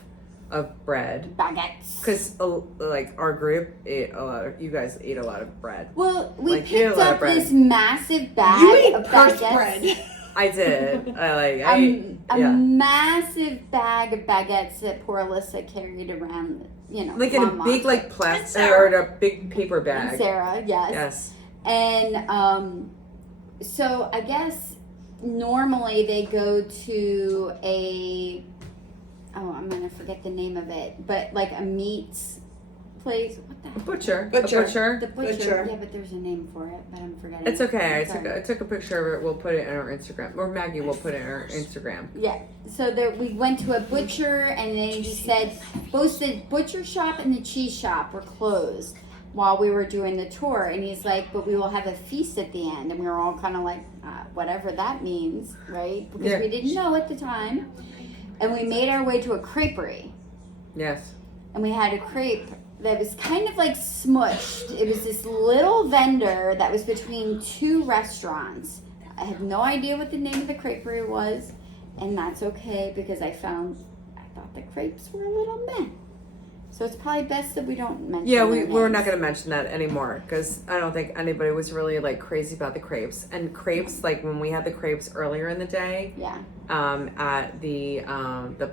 bread. Baguettes. Because, like, our group ate a lot of, you guys ate a lot of bread. Well, we Like, you ate a picked lot of up bread. this massive bag You ate of purse baguettes. bread. I did. A Yeah. massive bag of baguettes that poor Alyssa carried around, Like in a Mama. big, like, plastic, or in a big paper And bag. Sarah, yes. Yes. And so I guess normally they go to I'm gonna forget the name of it, but like a meats place. What the A heck? butcher. Butcher. A butcher. The butcher. Butcher. Yeah, but there's a name for it, but I'm forgetting. It's okay. Sorry. I took a picture of it. We'll put it in our Instagram. Or Maggie will put it in our Instagram. Yeah. So there, we went to a butcher, and then he said both the butcher shop and the cheese shop were closed while we were doing the tour. And he's like, "But we will have a feast at the end." And we were all kind of like, "Whatever that means, right?" Because Yeah. we didn't know at the time. And we made our way to a creperie, Yes. and we had a crepe that was kind of like smushed. It was this little vendor that was between 2 restaurants. I had no idea what the name of the creperie was, and that's okay because I thought the crepes were a little meh. So it's probably best that we don't mention. Yeah, their we're names. not going to mention that anymore because I don't think anybody was really like crazy about the crepes. And crepes, like when we had the crepes earlier in the day, Yeah, at the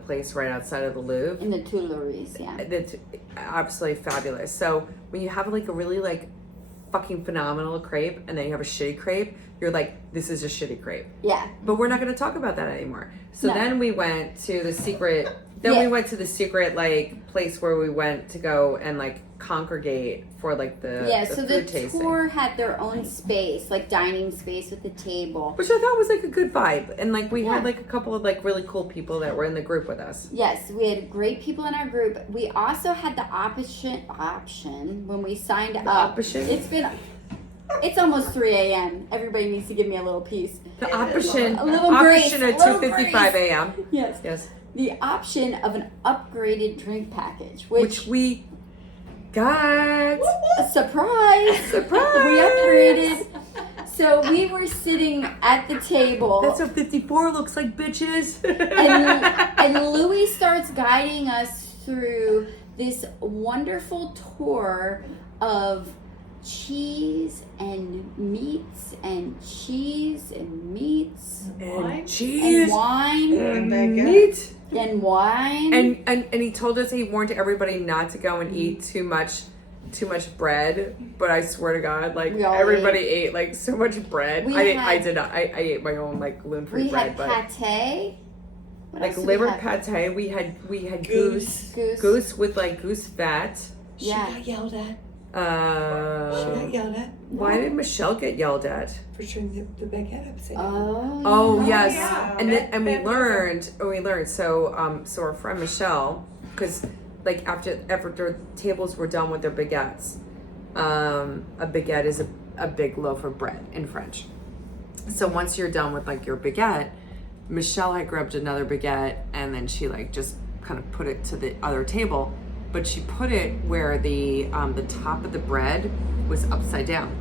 place right outside of the Louvre, in the Tuileries, yeah. that's absolutely fabulous. So when you have like a really like fucking phenomenal crepe and then you have a shitty crepe, you're like, this is a shitty crepe. Yeah, But we're not going to talk about that anymore. So No. then we went to the secret. Then Yeah. we went to the secret like place where we went to go and like congregate for like the so food the tasting, tour had their own space, like dining space with the table. which I thought was like a good vibe. And like we Yeah. had like a couple of like really cool people that were in the group with us. Yes, we had great people in our group. We also had the option when we signed up. option? It's almost 3 a.m. Everybody needs to give me a little piece. The option, A little grace, option a at little 2:55 a.m. Yes. Yes, The option of an upgraded drink package, which we got. a surprise. Surprise! We upgraded. So we were sitting at the table. That's what 54 looks like, bitches. and Louis starts guiding us through this wonderful tour of cheese and meats and cheese and meats and cheese and wine And meat. and wine. And he told us, he warned everybody not to go and eat too much bread. But I swear to God, like We all everybody ate like so much bread. We I had- did not. I ate my own like gluten-free we bread, had but pate. What like else did liver we have? pate. We had goose with like goose fat. She Yeah. got yelled at. She got yelled at Why did Michelle get yelled at? for turning the baguette upside down. Oh yes, yeah. and we learned. So so our friend Michelle, because like after tables were done with their baguettes, a baguette is a big loaf of bread in French. So once you're done with like your baguette, Michelle had grabbed another baguette and then she like just kind of put it to the other table, but she put it where the top of the bread was upside down.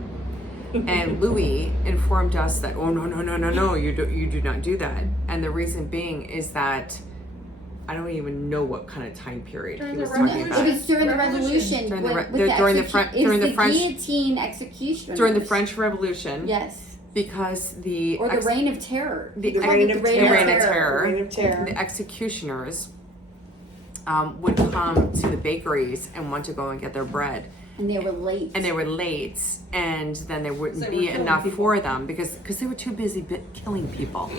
And Louis informed us that, oh no, you do not do that. And the reason being is that I don't even know what kind of time period he was talking It about. was during the Revolution. During the with- re- with the during the execu- Fren- it was during the the French- guillotine execution. During the French Revolution, Yes. because the Or the Reign of Terror. the The ex- Reign the of Reign Terror. of Terror, Reign of Terror. the executioners would come to the bakeries and want to go and get their bread, And they were late. and they were late, and then there wouldn't So they be were killing enough people. for them because they were too busy killing people.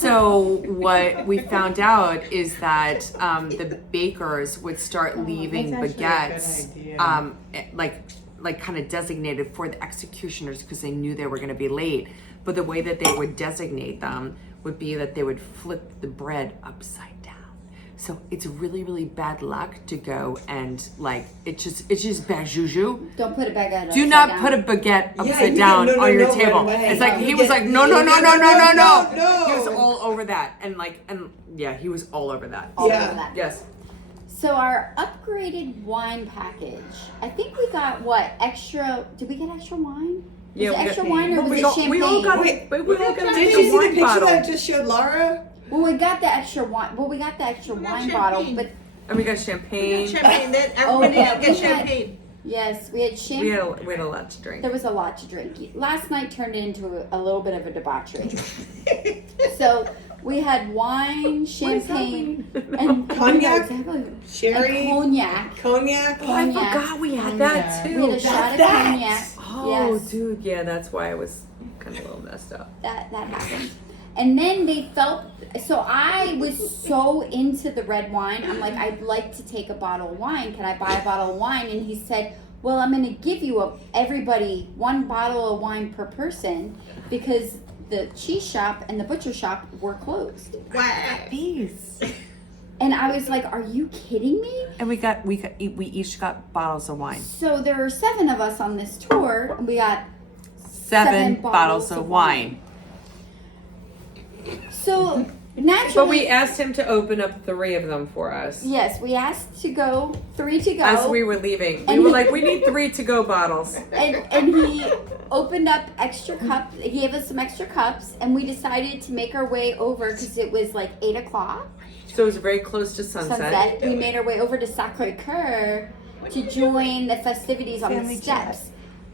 So what we found out is that the bakers would start leaving that's actually a good baguettes, idea. like kind of designated for the executioners because they knew they were going to be late. But the way that they would designate them would be that they would flip the bread upside down. So it's really, really bad luck to go and like it's just bad juju. Don't put a baguette Do upside not down. put a baguette Yeah, upside you down get- no, on your no, table. right away. It's like You he was get- like no. no. He was all over that and yeah, he was all over that. All Yeah. over that. Yes. So our upgraded wine package, I think we got what extra? Did we get extra wine? Was Yeah, it we extra got- wine or was we it all champagne? got Wait, we all got Did a you see the wine picture bottle. that I just showed Laura? Well, we got the extra wine. Well, we got the extra We got wine bottle, champagne. but And we got We champagne. got champagne. Then Oh, everybody yeah, get we had- champagne. yes, we had We champagne. had a lot to drink. There was a lot to drink. Last night turned into a little bit of a debauchery. So we had wine, champagne, and Cognac? exactly. Sherry? And cognac. Cognac? Oh, I Cognac. forgot we had that Cognac. too. We had a shot of that. cognac. Oh, Yes. dude, yeah, that's why I was kind of a little messed up. That happened. And then they felt so I was so into the red wine. I'm like, I'd like to take a bottle of wine. Can I buy a bottle of wine? And he said, well, I'm going to give you everybody one bottle of wine per person because the cheese shop and the butcher shop were closed. Wow. Peace. And I was like, are you kidding me? And we each got bottles of wine. So there were 7 of us on this tour, and we got Seven bottles of wine. So naturally, But we asked him to open up 3 of them for us. yes, we asked to go 3 to go. As we were leaving, we And were he- like, we need 3 to go bottles. and he opened up extra cups. He gave us some extra cups, and we decided to make our way over because it was like 8 o'clock. So it was very close to sunset. We made our way over to Sacré-Cœur to join the festivities on Family the steps.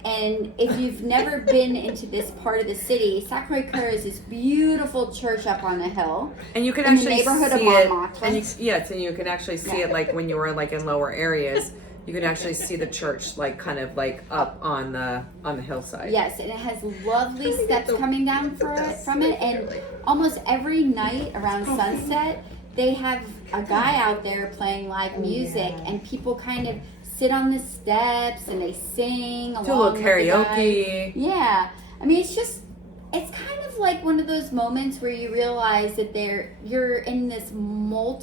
And if you've never been into this part of the city, Sacré-Cœur is this beautiful church up on a hill. And you can In the actually neighborhood of see it. Montmartre. And you can actually see Yeah. it like when you were like in lower areas. You can actually see the church like kind of like up on the hillside. Yes, and it has lovely steps coming down from it. And almost every night around sunset, they have a guy out there playing live music, and people kind of sit on the steps and they sing along Do a little with the guy. karaoke. Yeah, I mean it's kind of like one of those moments where you realize that you're in this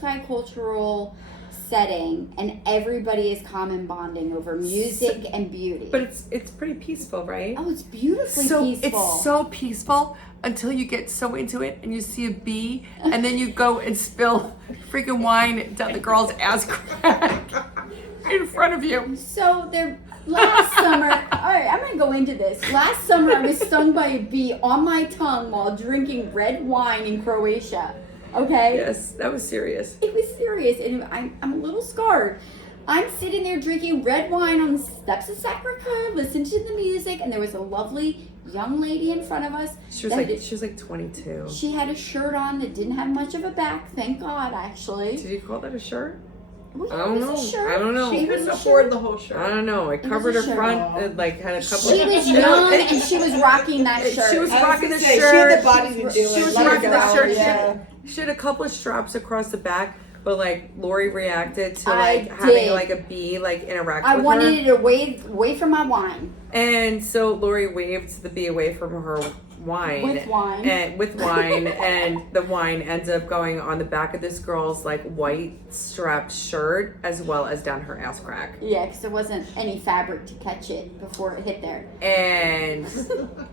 multicultural setting and everybody is common bonding over music and beauty. But it's pretty peaceful, right? Oh, it's beautifully So peaceful. it's so peaceful until you get so into it and you see a bee and then you go and spill freaking wine down the girl's ass crack in front of you. So there, last summer, all right, I'm gonna go into this. Last summer, I was stung by a bee on my tongue while drinking red wine in Croatia. Okay? Yes, that was serious. It was serious, and I'm a little scarred. I'm sitting there drinking red wine on the steps of Sacré-Cœur, listening to the music, and there was a lovely young lady in front of us. She was like 22. She had a shirt on that didn't have much of a back, thank God, actually. Did you call that a shirt? Well, I yeah, don't it was know. a shirt. I don't know. She It was couldn't a afford shirt. the whole shirt. I don't know. It was covered a her shirt. front. It like had a couple. She was young and she was rocking that shirt. She was I was rocking gonna the say, shirt. She had the body to do it. She was Let her rocking the go, shirt. yeah. She had a couple of straps across the back, but like Lorri reacted to I like having did. like a bee like interact I with wanted her. it away from my wine. And so Lorri waved the bee away from her wine. With wine. And the wine ends up going on the back of this girl's like white strapped shirt as well as down her ass crack. Yeah, because there wasn't any fabric to catch it before it hit there. And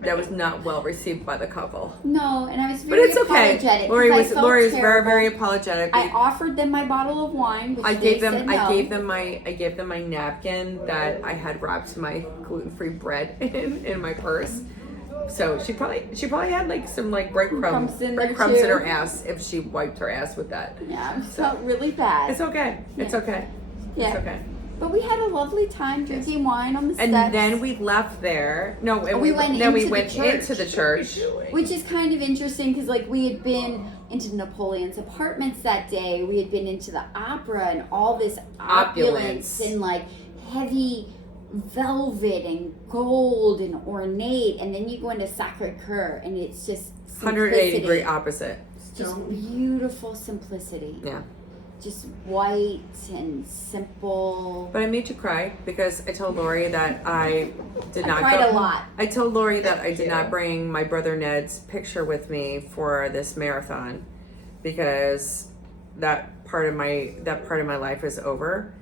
that was not well received by the couple. No, and I was But very it's okay. apologetic. Lorri 'cause I was felt very, terrible. very apologetic. I offered them my bottle of wine, which I they gave them said no. I gave them my napkin that I had wrapped my gluten-free bread in my purse. So she probably had like some like breadcrumbs in there, in too. her ass if she wiped her ass with that. Yeah, I felt really bad. It's okay. It's Yeah. okay. Yeah. It's okay. But we had a lovely time drinking wine on the steps. And then we left there. No, and We went then we into the went church. into the church. Which is kind of interesting because, like, we had been into Napoleon's apartments that day. We had been into the opera and all this opulence Opulence. and, like, heavy velvet and gold and ornate. And then you go into Sacré-Cœur and it's just 180 degree simplicity. opposite. Just beautiful simplicity. Yeah. Just white and simple. But I made you cry because I told Lorri that I did I not cried go. a lot. I told Lorri that I did not bring my brother Ned's picture with me for this marathon because that part of my life is over.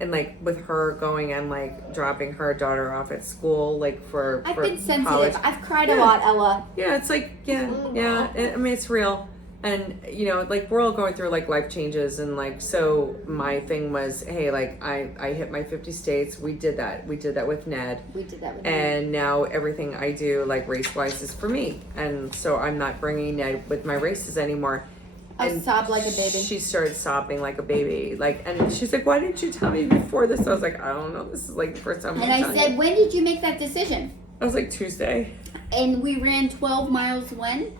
And like with her going and like dropping her daughter off at school, like for I've for been sensitive. college. I've cried a Yeah. lot, Ella. Yeah, it's like yeah. I mean, it's real, and you know, like we're all going through like life changes, and like so my thing was, hey, like I hit my 50 states. We did that with Ned, We did that with and now everything I do like race wise is for me, and so I'm not bringing Ned with my races anymore. I And sobbed like a baby. She started sobbing like a baby, like, and she's like, "Why didn't you tell me before this?" I was like, "I don't know. This is like the first time." And I said, when did you make that decision? I was like Tuesday, And we ran 12 miles when?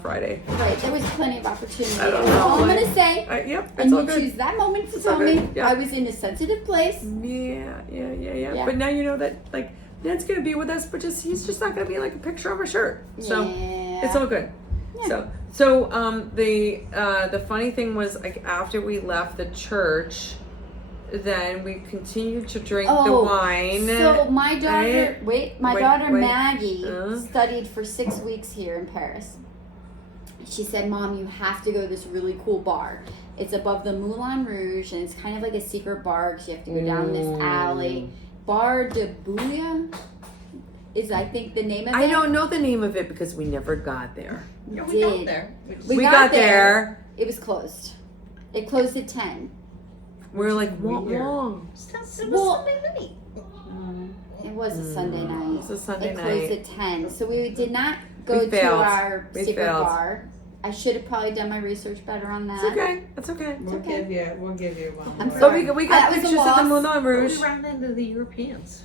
Friday. Right, there was plenty of opportunity. I don't That's all know, I'm like- going to say. Yep, And it's all you good. choose that moment to It's all tell me good, yeah. I was in a sensitive place. Yeah. Yeah. But now you know that like Ned's gonna be with us, but he's just not gonna be like a picture of our shirt. So Yeah. it's all good. Yeah. So the funny thing was like after we left the church, then we continued to drink the wine. So my daughter, right? my Wait, daughter wait. Maggie studied for 6 weeks here in Paris. She said, "Mom, you have to go to this really cool bar. It's above the Moulin Rouge, and it's kind of like a secret bar because you have to go down this alley. Bar de Bouillon is, I think, the name of it. I don't know the name of it because we never got there. Yeah, Did. we got there. We got there. It was closed. It closed at 10. We were like, what Weird. wrong? It was Well- Sunday night. It was a Sunday night. It's a Sunday It closed night. at 10. So we did not go We to failed. our We secret failed. bar. I should have probably done my research better on that. It's okay. It's okay. We'll okay. give you one. I'm more. But sorry. we got That was a pictures of the loss. Moulin We Rouge. ran into the Europeans.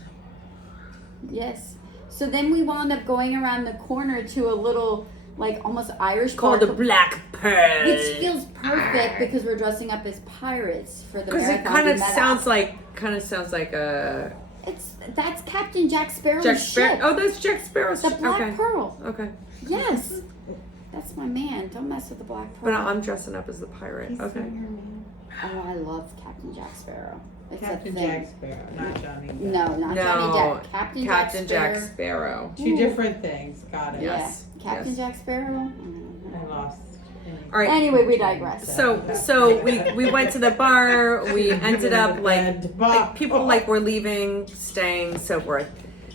Yes. So then we wound up going around the corner to a little, like, almost Irish Called bar, the Black Pearl. which feels perfect because we're dressing up as pirates for the Because marathon. it kind we of met sounds at. like a That's Captain Jack Sparrow's Jack ship. Sparrow. Oh, that's Jack Sparrow's The ship. Black Okay. Pearl. Okay. Yes. That's my man. Don't mess with the Black But Pearl. I'm dressing up as the pirate. Okay. Oh, I love Captain Jack Sparrow. It's Captain a thing. Jack Sparrow, not Johnny Depp. No, not No, Johnny Depp. Captain Captain Jack Jack Sparrow. Sparrow. Two different things. Got it. Yes. Yeah. Captain yes. Jack Sparrow. I lost. All right. Anyway, we digress. So we went to the bar. We ended up like Bob. people like were leaving, staying, so forth.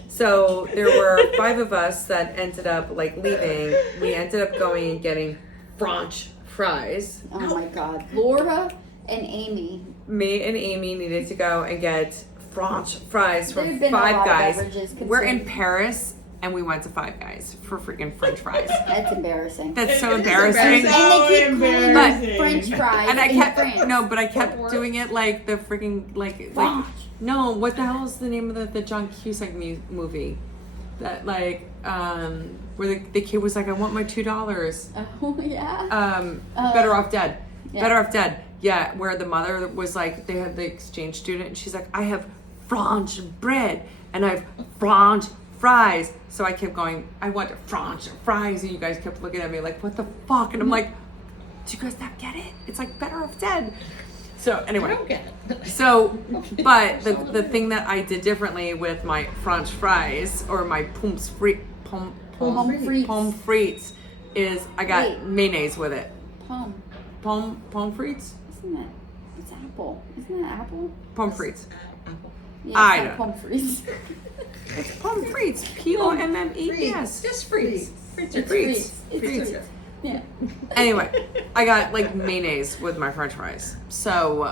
So there were 5 of us that ended up like leaving. We ended up going and getting French fries. Oh my God, Laura and Amy. Me and Amy needed to go and get French fries There from have been a lot Five of Guys. beverages We're in consumed. Paris and we went to Five Guys for freaking French fries. That's embarrassing. That's so It is embarrassing. embarrassing. And they keep So calling embarrassing. it French fries And I in kept France. but I kept doing it like the freaking like no, what the hell is the name of the John Cusack movie? That like where the kid was like, I want my $2. Oh yeah. Better Off Dead. Yeah. Better Off Dead. Yeah, where the mother was like, they had the exchange student, and she's like, I have French bread and I have French fries. So I kept going, I want French fries, and you guys kept looking at me like, what the fuck? And I'm like, Do you guys not get it? It's like better off dead. So anyway, I don't get it. so, but the thing that I did differently with my French fries or my pommes frites is I got Wait. mayonnaise with it. Pommes Frites? Isn't that? It's apple. Isn't that apple? Pommes frites. Yeah, I it's don't not pommes frites. It's pommes frites. P-O-M-M-E-S. Just frites. Frites are Frites. It's Frites. frites. Yeah. Anyway, I got like mayonnaise with my French fries. So,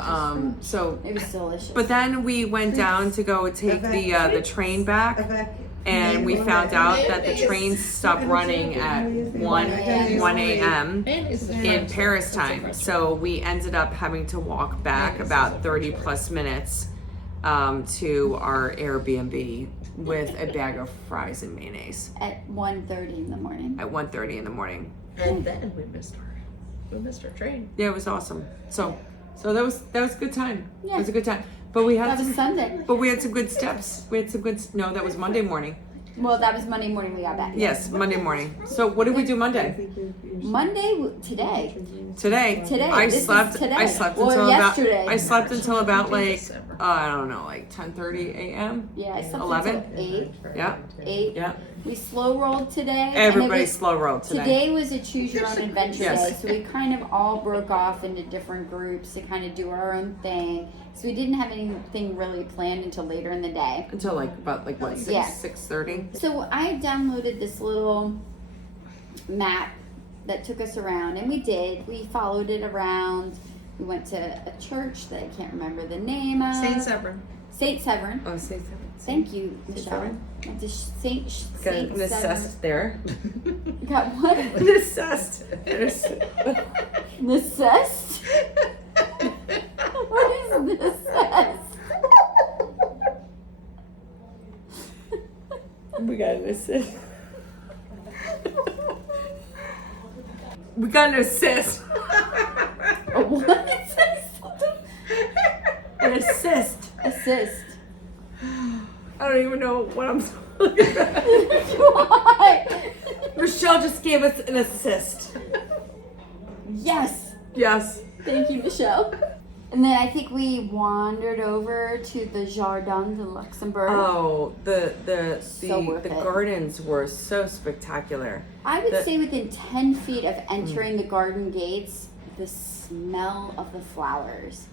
so, It was delicious. but then we went down to go take the train back, and we found out that the train stopped running at 1 a.m. in Paris time. So we ended up having to walk back about 30 plus minutes to our Airbnb with a bag of fries and mayonnaise At 1:30 in the morning. at 1:30 in the morning. And then we missed our train. Yeah, it was awesome. So that was a good time. Yeah. It was a good time. But we had That was some, Sunday. but we had some good steps. We had some good. No, that was Monday morning. Well, that was Monday morning we got back. Yes, Monday morning. So what did we do Monday? Today. Today. Today. This is today. I slept Or until yesterday. about. I slept until about like I don't know, like 10:30 a.m. Yeah, I slept 11? until 8. Yeah. 8. Yeah. We slow rolled today. Everybody and it was, slow rolled today. Today was a choose your own adventure Yes. day, so we kind of all broke off into different groups to kind of do our own thing. So we didn't have anything really planned until later in the day. Until like about like what Yeah. 6:30. So I downloaded this little map that took us around, and we did. We followed it around. We went to a church that I can't remember the name of. Saint Severin. Saint Severin. Oh, say something. Thank you, Saint Michelle. Severin? Went to Saint Got an Severin. assessed there. Got what? An assessed. Necessed? What is necessed? We got an assist. We got an assist. A what? An assist. Assist. I don't even know what I'm talking about. Why? Michelle just gave us an assist. Yes. Yes. Thank you, Michelle. And then I think we wandered over to the Jardin de Luxembourg. Oh, the worth it. gardens were so spectacular. I would the- say within 10 feet of entering the garden gates, the smell of the flowers.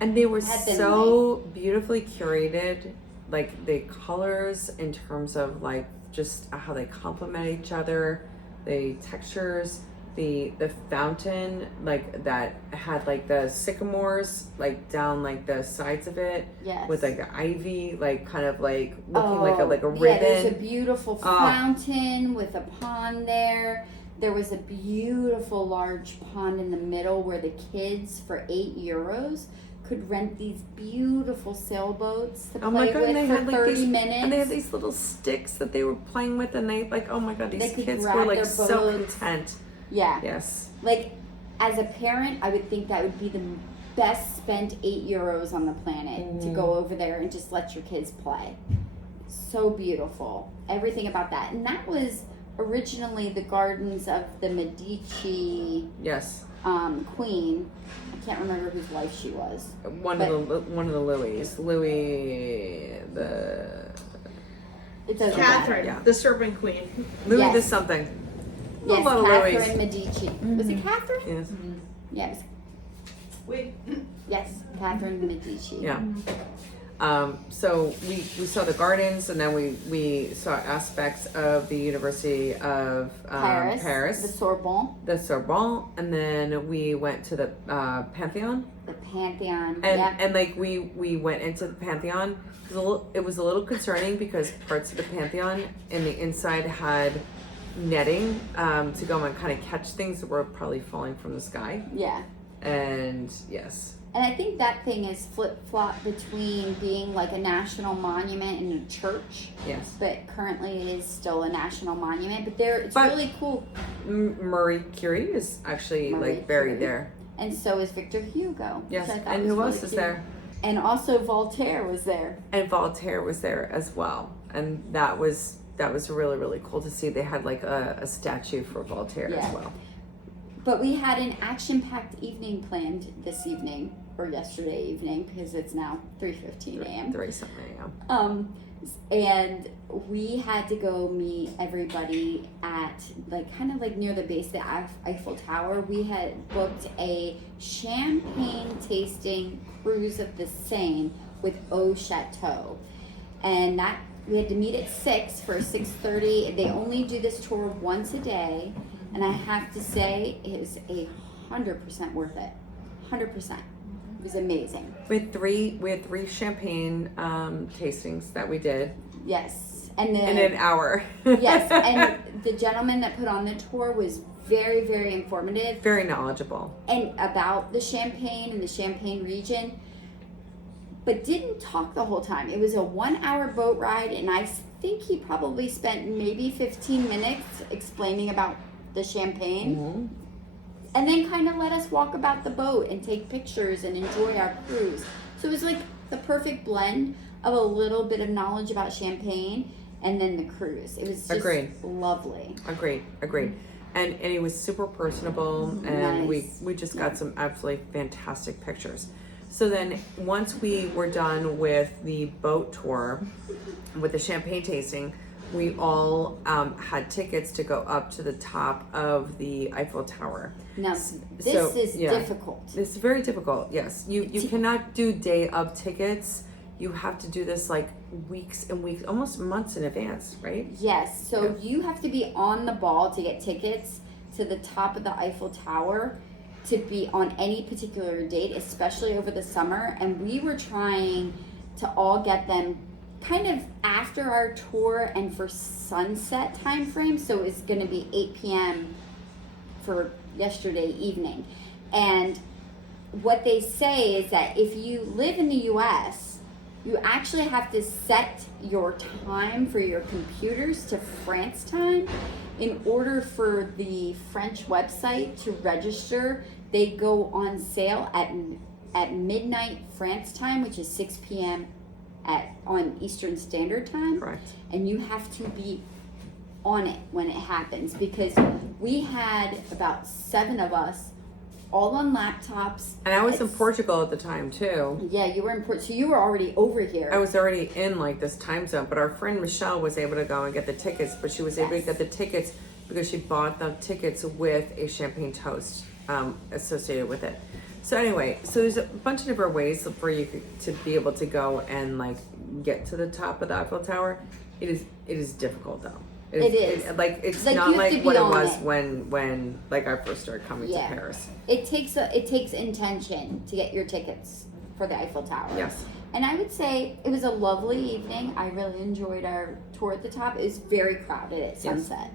And they were Had been so beautifully curated, like the colors in terms of like just how they complement each other, the textures, the fountain like that had like the sycamores like down like the sides of it Yes. with like the ivy like kind of like looking like a ribbon. Yeah, there's a beautiful fountain with a pond there. There was a beautiful large pond in the middle where the kids for €8 could rent these beautiful sailboats to Oh my play god, and they with for had like 30 these, minutes. and they had these little sticks that they were playing with, and they like, oh my god, They these could kids grab were like their so boats. content. Yeah. Yes. Like, as a parent, I would think that would be the best spent €8 on the planet to go over there and just let your kids play. So beautiful. Everything about that. And that was originally the gardens of the Medici Yes. queen. I can't remember whose wife she was. One of the Louis. Louis It doesn't Catherine, Yeah. the Serpent Queen. Louis Yes. the something. Yes, A lot of Catherine Louis. Medici. Was it Catherine? Yes. Yes. Wait. Yes, Catherine Medici. Yeah. So we saw the gardens, and then we saw aspects of the University of Paris, The Sorbonne. the Sorbonne, and then we went to the Pantheon. The Pantheon. And Yep. and like we went into the Pantheon. It was a little concerning because parts of the Pantheon in the inside had netting to go and kind of catch things that were probably falling from the sky. Yeah. And yes, And I think that thing is flip-flop between being like a national monument and a church, yes. but currently it is still a national monument. But it's But- really cool. Marie Curie is actually Marie like buried Curie. there. And so is Victor Hugo. Yes, which I thought and was who really else is cute. there? And also Voltaire was there. And Voltaire was there as well, and that was really really cool to see. They had like a statue for Voltaire Yeah. as well. But we had an action-packed evening planned this evening, or yesterday evening, because it's now 3:15 a.m. 3-something a.m. And we had to go meet everybody at kind of near the base of the Eiffel Tower. We had booked a champagne tasting cruise of the Seine with oh-so-Lorri, and that we had to meet at 6 for 6:30. They only do this tour once a day, and I have to say it is 100% worth it. 100%. It was amazing. We had three champagne tastings that we did Yes, and then in an hour. yes, and the gentleman that put on the tour was very, very informative Very knowledgeable. and about the Champagne and the Champagne region, but didn't talk the whole time. It was a 1-hour boat ride, and I think he probably spent maybe 15 minutes explaining about the Champagne. Mm-hmm. And then kind of let us walk about the boat and take pictures and enjoy our cruise. So it was like the perfect blend of a little bit of knowledge about Champagne and then the cruise. It was just Agreed. lovely. Agreed. And it was super personable, and Nice. we just got some absolutely fantastic pictures. So then once we were done with the boat tour, with the champagne tasting, we all had tickets to go up to the top of the Eiffel Tower. Now, this So, is yeah. difficult. It's very difficult, yes. You cannot do day of tickets. You have to do this weeks and weeks, almost months in advance, right? Yes, so Yeah. you have to be on the ball to get tickets to the top of the Eiffel Tower to be on any particular date, especially over the summer. And we were trying to all get them kind of after our tour and for sunset time frame. So it's going to be 8 p.m. for yesterday evening. And what they say is that if you live in the U.S., you actually have to set your time for your computers to France time in order for the French website to register. They go on sale at midnight France time, which is 6 p.m. on Eastern Standard Time. Correct. And you have to be on it when it happens, because we had about 7 of us all on laptops. And I was in It's- Portugal at the time too. Yeah, you were in Port, so you were already over here. I was already in this time zone, but our friend Michelle was able to go and get the tickets, but she was able to Yes. get the tickets because she bought the tickets with a champagne toast associated with it. So anyway, so there's a bunch of different ways for you to be able to go and get to the top of the Eiffel Tower. It is difficult though. It is. It's Like, not you have like to what be it on was it. when I first started coming Yeah. to Paris. It takes intention to get your tickets for the Eiffel Tower. Yes. And I would say it was a lovely evening. I really enjoyed our tour at the top. It was very crowded at sunset.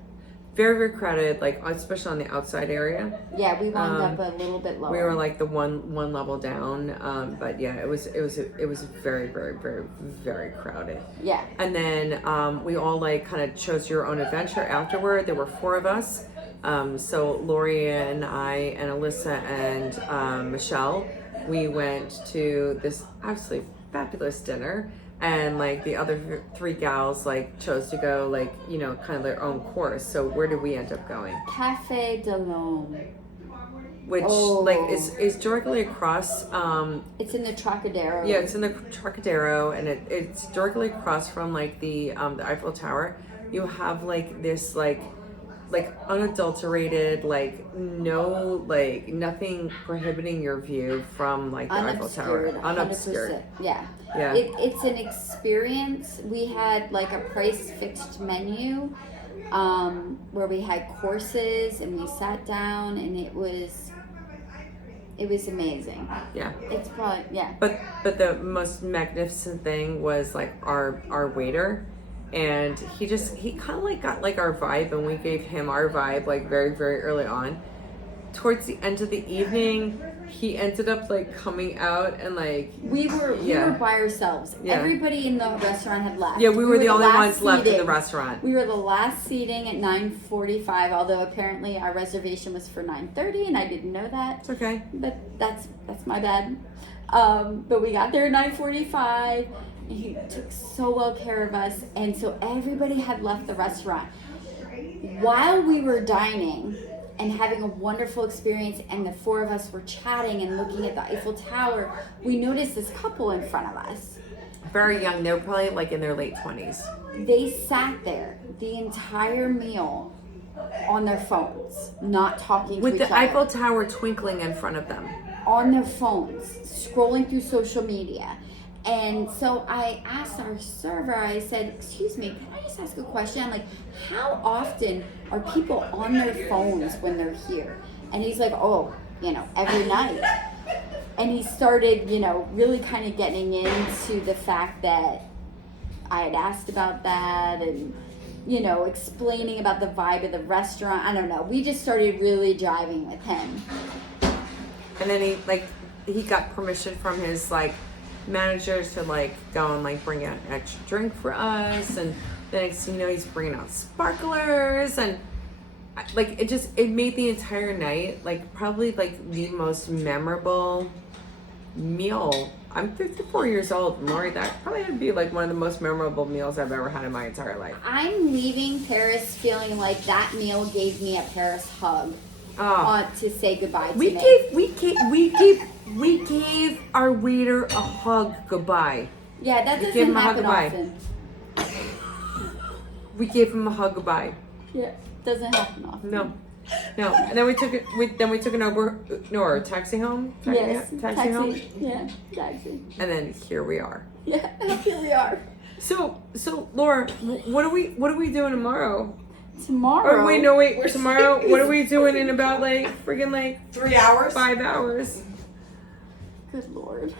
Very, very crowded, especially on the outside area. Yeah, we wound up a little bit lower. We were the one level down, but yeah, it was very, very, very, very crowded. Yeah. And then we all kind of chose your own adventure afterward. There were 4 of us, so Lorri and I and Alyssa and Michelle. We went to this absolutely fabulous dinner, and the other 3 gals chose to go kind of their own course. So where did we end up going? Cafe de l'Homme. Which Oh. is directly across. It's in the Trocadero. Yeah, it's in the Trocadero, and it's directly across from the Eiffel Tower. You have this unadulterated, no nothing prohibiting your view from the Eiffel Tower. Unobscured. 100%. Yeah. Yeah. It's an experience. We had a price fixed menu where we had courses and we sat down, and it was amazing. Yeah. It's probably, yeah. But the most magnificent thing was our waiter, and he kind of got our vibe, and we gave him our vibe very, very early on. Towards the end of the evening, he ended up coming out and we were by ourselves. Yeah. Everybody in the restaurant had left. Yeah, we were the only last ones left in the seating. restaurant. We were the last seating at 9:45, although apparently our reservation was for 9:30, and I didn't know that. It's okay. But that's my bad. But we got there at 9:45. He took so well care of us, and so everybody had left the restaurant. While we were dining, and having a wonderful experience, and the four of us were chatting and looking at the Eiffel Tower, we noticed this couple in front of us. Very young. They were probably like in their late 20s. They sat there the entire meal on their phones, not talking With to the each other. Eiffel Tower twinkling in front of them. On their phones, scrolling through social media. And so I asked our server, I said, excuse me, can I just ask a question? I'm like, how often are people on their phones when they're here? And he's like, oh, every night. And he started, really kind of getting into the fact that I had asked about that and, explaining about the vibe of the restaurant. I don't know. We just started really jiving with him. And then he got permission from his managers to go and bring out an extra drink for us, and the next thing you know, he's bringing out sparklers, and it made the entire night probably the most memorable meal. I'm 54 years old, and Lori, that probably would be one of the most memorable meals I've ever had in my entire life. I'm leaving Paris feeling like that meal gave me a Paris hug. To say goodbye to me. We gave our waiter a hug goodbye. Yeah, that We gave doesn't him a hug happen goodbye. often. We gave him a hug goodbye. Yeah, doesn't happen often. No. And then we took an Uber, or a taxi home. Yes, taxi home. Yeah, taxi. And then here we are. Yeah, here we are. So Laura, what are we doing tomorrow? Tomorrow. Oh wait, tomorrow. What are we doing in about 3 hours? 5 hours? Good Lord.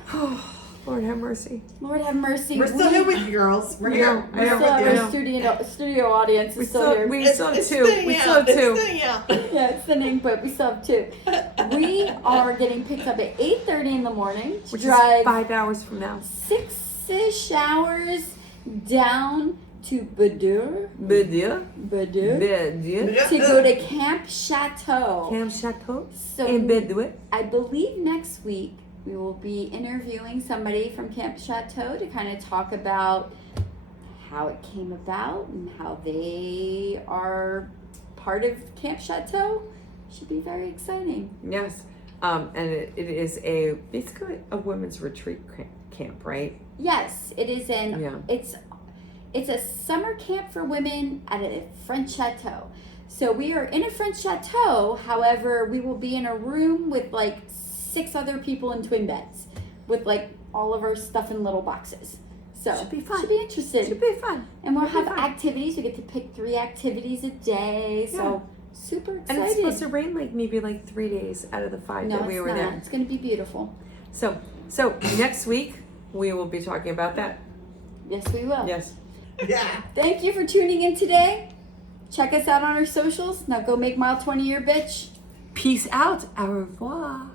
Lord have mercy. Lord have mercy. We're still here with you, girls. We're here. I know. Our studio audience is still here. We still have two. We still have two. Yeah, it's thinning, but we still have two. We are getting picked up at 8:30 in the morning to Which drive is 5 hours from now. 6-ish hours down to Badeur to go to Camp Chateau. Camp Chateau So in Bedouin. I believe next week we will be interviewing somebody from Camp Chateau to kind of talk about how it came about and how they are part of Camp Chateau. Should be very exciting. Yes. And it is basically a women's retreat camp, right? Yes, it is it's a summer camp for women at a French chateau. So we are in a French chateau. However, we will be in a room with 6 other people in twin beds with all of our stuff in little boxes. So Should be fun. Should be interesting. Should be fun. And we'll Should be have fun. activities. We get to pick 3 activities a day. So super excited. And it's supposed to rain maybe 3 days out of the 5 no, that we it's were not. there. It's going to be beautiful. So next week we will be talking about that. Yes, we will. Yes. Yeah. Thank you for tuning in today. Check us out on our socials. Now go make mile 20 your bitch. Peace out. Au revoir.